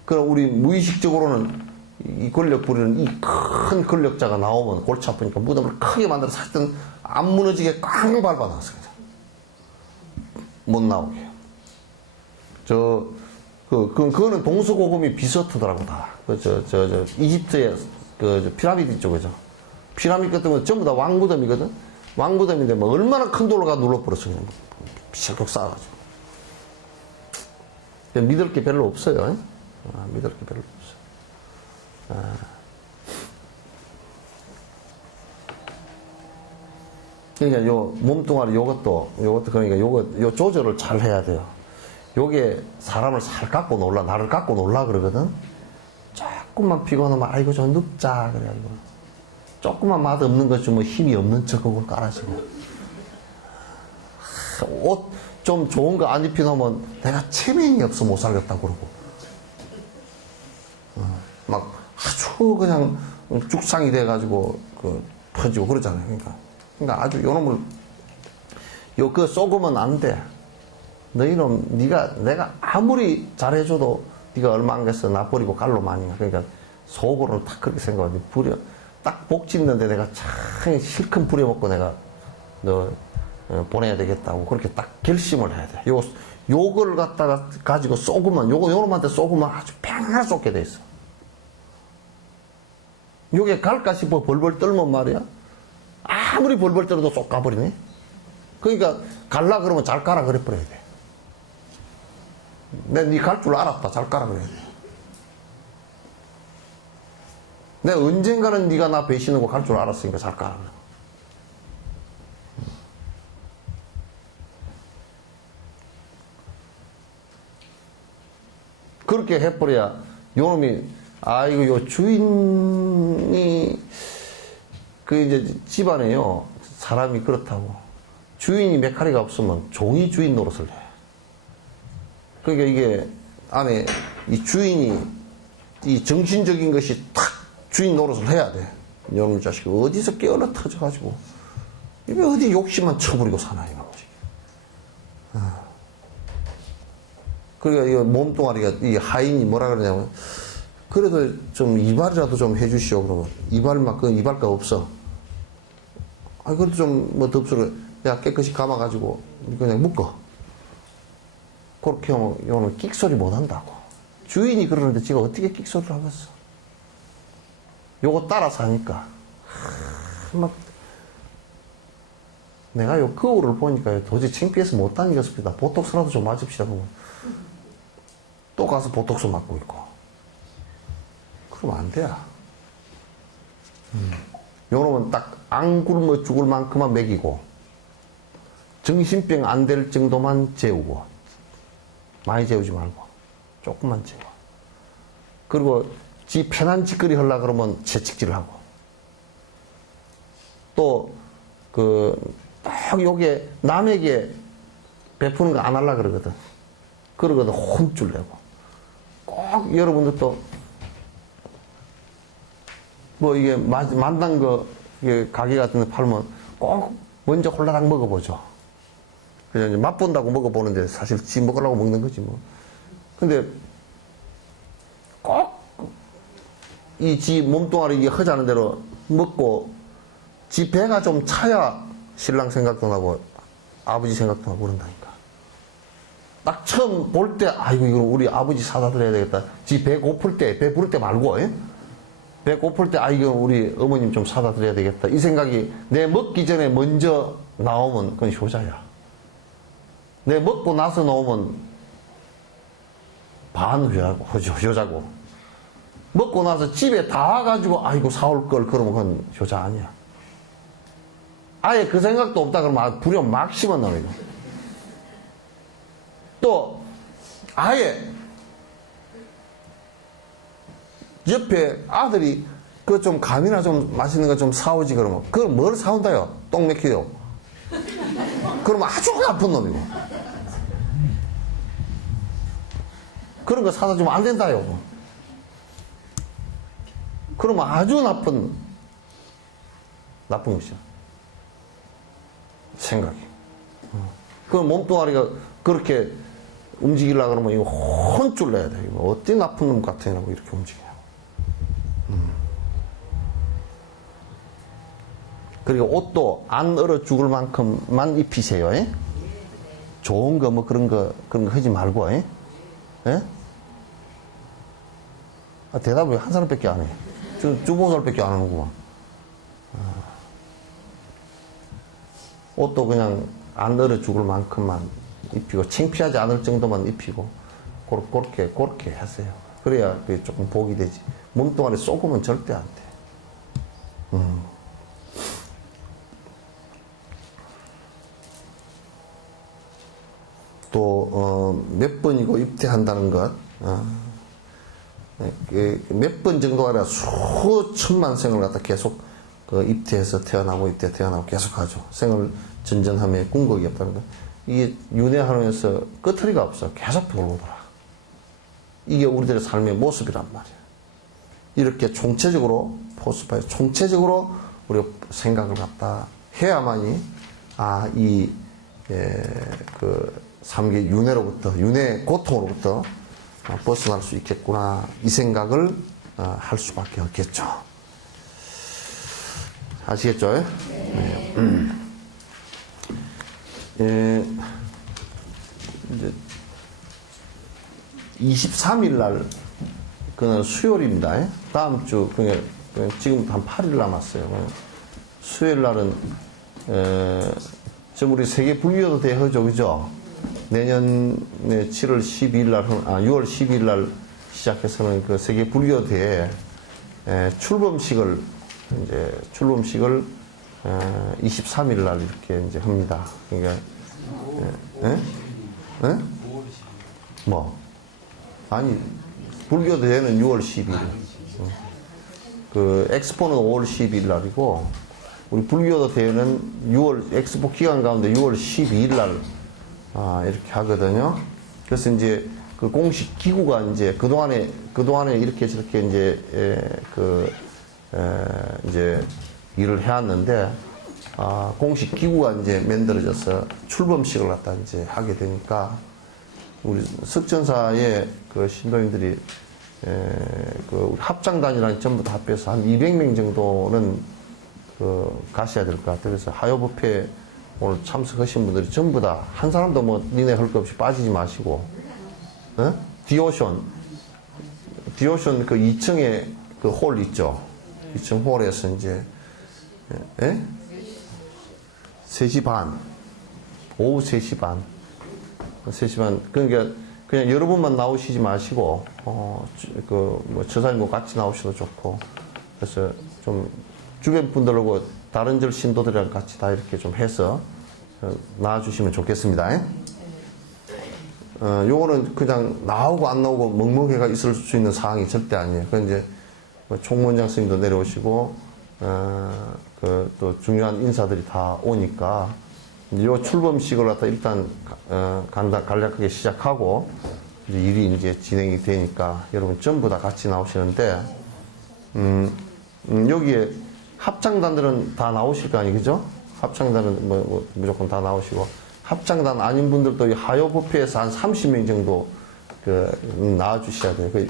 그럼 우리 무의식적으로는 이 권력 부리는 이 큰 권력자가 나오면 골치 아프니까 무덤을 크게 만들어서 하여튼 안 무너지게 꽉 밟아놨습니다. 못 나오게. 그거는 동서고금이 비슷하더라고, 다. 이집트의 피라미드 쪽이죠. 피라미드 같은 건 전부 다 왕무덤이거든? 왕무덤인데 뭐 얼마나 큰 돌로 가 눌러버렸어, 그냥. 비실곡 쌓아가지고. 믿을 게 별로 없어요. 믿을 게 별로 없어요. 그러니까 요 몸뚱아리 요것도 그러니까 요 조절을 잘 해야 돼요. 요게 사람을 살 갖고 놀라, 나를 갖고 놀라 그러거든? 조금만 피곤하면, 아이고, 좀 눕자. 그래가지고. 조금만 맛 없는 것 좀 힘이 없는 척 그걸 깔아주고. 옷 좀 좋은 거 안 입혀놓으면 내가 체면이 없어 못 살겠다 그러고. 막 아주 그냥 죽상이 돼가지고 퍼지고 그러잖아요. 그러니까 아주 요놈을, 그 쏘으면 안 돼. 너희는 내가 아무리 잘해줘도 네가 얼마 안 갔어. 나 버리고 갈로 많이 가. 그러니까 속으로는 딱 그렇게 생각하지. 딱 복 짓는데 내가 참 실컷 부려먹고 내가 너 보내야 되겠다고 그렇게 딱 결심을 해야 돼. 요걸 갖다가 가지고 쏘구만, 요놈한테 쏘구만 아주 팽하게 쏘게 돼 있어. 요게 갈까 싶어 벌벌 떨면 말이야. 아무리 벌벌 떨어도 쏙 가버리네. 그러니까 갈라 그러면 잘 가라 그래 버려야 돼. 내가 니 갈 줄 알았다. 잘 가라 그래야 돼. 내가 언젠가는 네가 나 배신하고 갈 줄 알았으니까 잘 가라 그래. 그렇게 해버려야 요놈이, 아이고, 요 주인이, 이제 집안에요, 사람이 그렇다고. 주인이 메카리가 없으면 종이 주인 노릇을 해. 그러니까 이게 안에 이 주인이, 이 정신적인 것이 탁 주인 노릇을 해야 돼. 요놈 자식이 어디서 깨어나 터져가지고. 이게 어디 욕심만 쳐버리고 사나, 이놈 자식이. 그러니까 이 몸뚱아리가, 이 하인이 뭐라 그러냐면, 그래도 좀 이발이라도 좀 해주시오. 그러면 이발만 그 이발가 없어. 아 그래도 좀 뭐 덥수로 야 깨끗이 감아가지고 그냥 묶어. 그렇게 하면 요는 끽소리 못 한다고. 주인이 그러는데 지가 어떻게 끽소리를 하겠어. 요거 따라서 하니까 막 내가 요 거울을 보니까 도저히 창피해서 못 다니겠습니다. 보톡스라도 좀 맞읍시다. 그러면 또 가서 보톡스 맞고 있고. 그러면 안 돼. 요놈은 딱 안 굶어 죽을 만큼만 먹이고 정신병 안 될 정도만 재우고 많이 재우지 말고 조금만 재워. 그리고 지 편한 짓거리 하려고 그러면 채찍질을 하고 또 딱 요게 남에게 베푸는 거 안 하려고 그러거든. 그러거든 혼쭐 내고 꼭 여러분들도 뭐 이게 만난 거 이게 가게 같은 데 팔면 꼭 먼저 홀라당 먹어보죠. 그냥 이제 맛본다고 먹어보는데 사실 지 먹으려고 먹는 거지 뭐. 근데 꼭 이 지 몸뚱아리 이게 허자는 대로 먹고 지 배가 좀 차야 신랑 생각도 나고 아버지 생각도 나고 그런다니까. 딱 처음 볼 때 아이고 이거 우리 아버지 사다 드려야 되겠다. 지 배 고플 때, 배 부를 때 말고 배 고플 때 이거 우리 어머님 좀 사다 드려야 되겠다. 이 생각이 내 먹기 전에 먼저 나오면 그건 효자야. 내 먹고 나서 나오면 효자고. 먹고 나서 집에 다 와가지고 아이고 사올 걸 그러면 그건 효자 아니야. 아예 그 생각도 없다 그러면 불효 막 심어넣어 이거. 또 아예 옆에 아들이 그 좀 감이나 좀 맛있는 거 좀 사오지 그러면 그걸 뭘 사온다요? 똥 맥혀요. 그러면 아주 나쁜 놈이고. 그런 거 사다 주면 안 된다요. 그러면 아주 나쁜 것이야. 생각이. 그 몸뚱아리가 그렇게 움직이려고 그러면 이거 혼쭐 내야 돼. 이거 어떻게 나쁜 놈 같아라고 이렇게 움직여. 그리고 옷도 안 얼어 죽을 만큼만 입히세요. 좋은 거 뭐 그런 거 하지 말고. 대답을 한 사람밖에 안 해. 두 번밖에 안 하는구만. 옷도 그냥 안 얼어 죽을 만큼만 입히고 창피하지 않을 정도만 입히고 그렇게 하세요. 그래야 그게 조금 복이 되지. 몸뚱아리 쏘으면 절대 안 돼. 또 몇 번이고 입대한다는 것. 몇 번 정도가 아니라 수천만 생을 갖다 계속 입대해서 태어나고 계속 하죠. 생을 전전하며 궁극이 없다는 거. 이게 윤회하면서 끄트리가 없어. 계속 돌고 돌아. 이게 우리들의 삶의 모습이란 말이야. 이렇게 총체적으로 포스파에 총체적으로 우리가 생각을 갖다 해야만이 삼계 윤회로부터 윤회 고통으로부터 벗어날 수 있겠구나 이 생각을 할 수밖에 없겠죠. 아시겠죠? 네. 이제 23일 날 그날 수요일입니다. 다음 주 지금부터 한 8일 남았어요. 수요일 날은 지금 우리 세계 불교도 대회죠, 그죠? 내년에 7월 12일 날, 6월 12일 날 시작해서는 그 세계 불교 대회 출범식을 23일 날 이렇게 이제 합니다. 그러니까 뭐 아니 불교 대회는 6월 12일. 그 엑스포는 5월 12일 날이고 우리 불교도 대회는 6월 엑스포 기간 가운데 6월 12일 날 이렇게 하거든요. 그래서 이제 그 공식 기구가 이제 그동안에 이렇게 저렇게 이제 일을 해왔는데 공식 기구가 이제 만들어져서 출범식을 갖다 이제 하게 되니까 우리 석전사의 그 신도님들이 그 우리 합장단이랑 전부 다 합해서 한 200명 정도는 가셔야 될 것 같아요. 그래서 하요법회 오늘 참석하신 분들이 전부 다 한 사람도 뭐 니네 할 거 없이 빠지지 마시고, 디오션 그 2층에 그 홀 있죠. 2층 홀에서 이제 3시 반, 오후 3시 반, 3시 반. 그러니까 그냥 여러분만 나오시지 마시고, 뭐 처사님과 같이 나오셔도 좋고, 그래서 좀 주변 분들하고 다른 절 신도들이랑 같이 다 이렇게 좀 해서 나와주시면 좋겠습니다. 요거는 그냥 나오고 안 나오고 멍멍해가 있을 수 있는 상황이 절대 아니에요. 그 이제 뭐 총무원장 스님도 내려오시고, 또 중요한 인사들이 다 오니까, 요 출범식을 갖다 일단 간략하게 시작하고 이제 일이 이제 진행이 되니까 여러분 전부 다 같이 나오시는데, 여기에 합창단들은 다 나오실 거 아니에요, 그죠? 합창단은 뭐 무조건 다 나오시고, 합창단 아닌 분들도 이 하요법회에서 한 30명 정도 나와주셔야 돼요.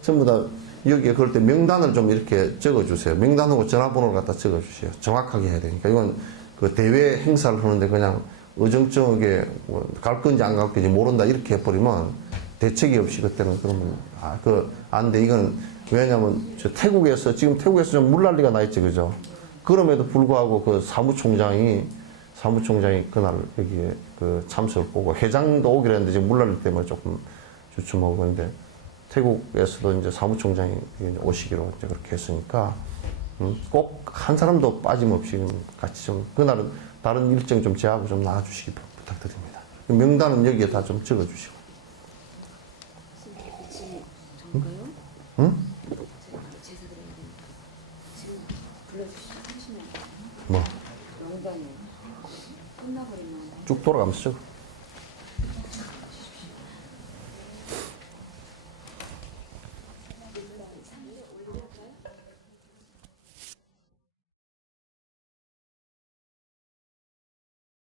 전부 다 여기에 그럴 때 명단을 좀 이렇게 적어주세요. 명단하고 전화번호를 갖다 적어주세요. 정확하게 해야 되니까. 이건 그 대회 행사를 하는데 그냥 어정쩡하게 갈 건지 안 갈 건지 모른다 이렇게 해버리면 대책이 없이 그때는 그러면 안 돼. 이건 왜냐면 태국에서 좀 물난리가 나 있지, 그죠? 그럼에도 불구하고 그 사무총장이 그날 여기에 참석을 보고 회장도 오기로 했는데 지금 물난리 때문에 조금 주춤하고 그런데 태국에서도 이제 사무총장이 오시기로 이제 그렇게 했으니까 꼭 한 사람도 빠짐없이 같이 좀 그날은 다른 일정 좀 제하고 좀 나와주시기 부탁드립니다. 명단은 여기에 다 좀 적어주시고. 응? 뭐? 쭉 돌아가면서 적어.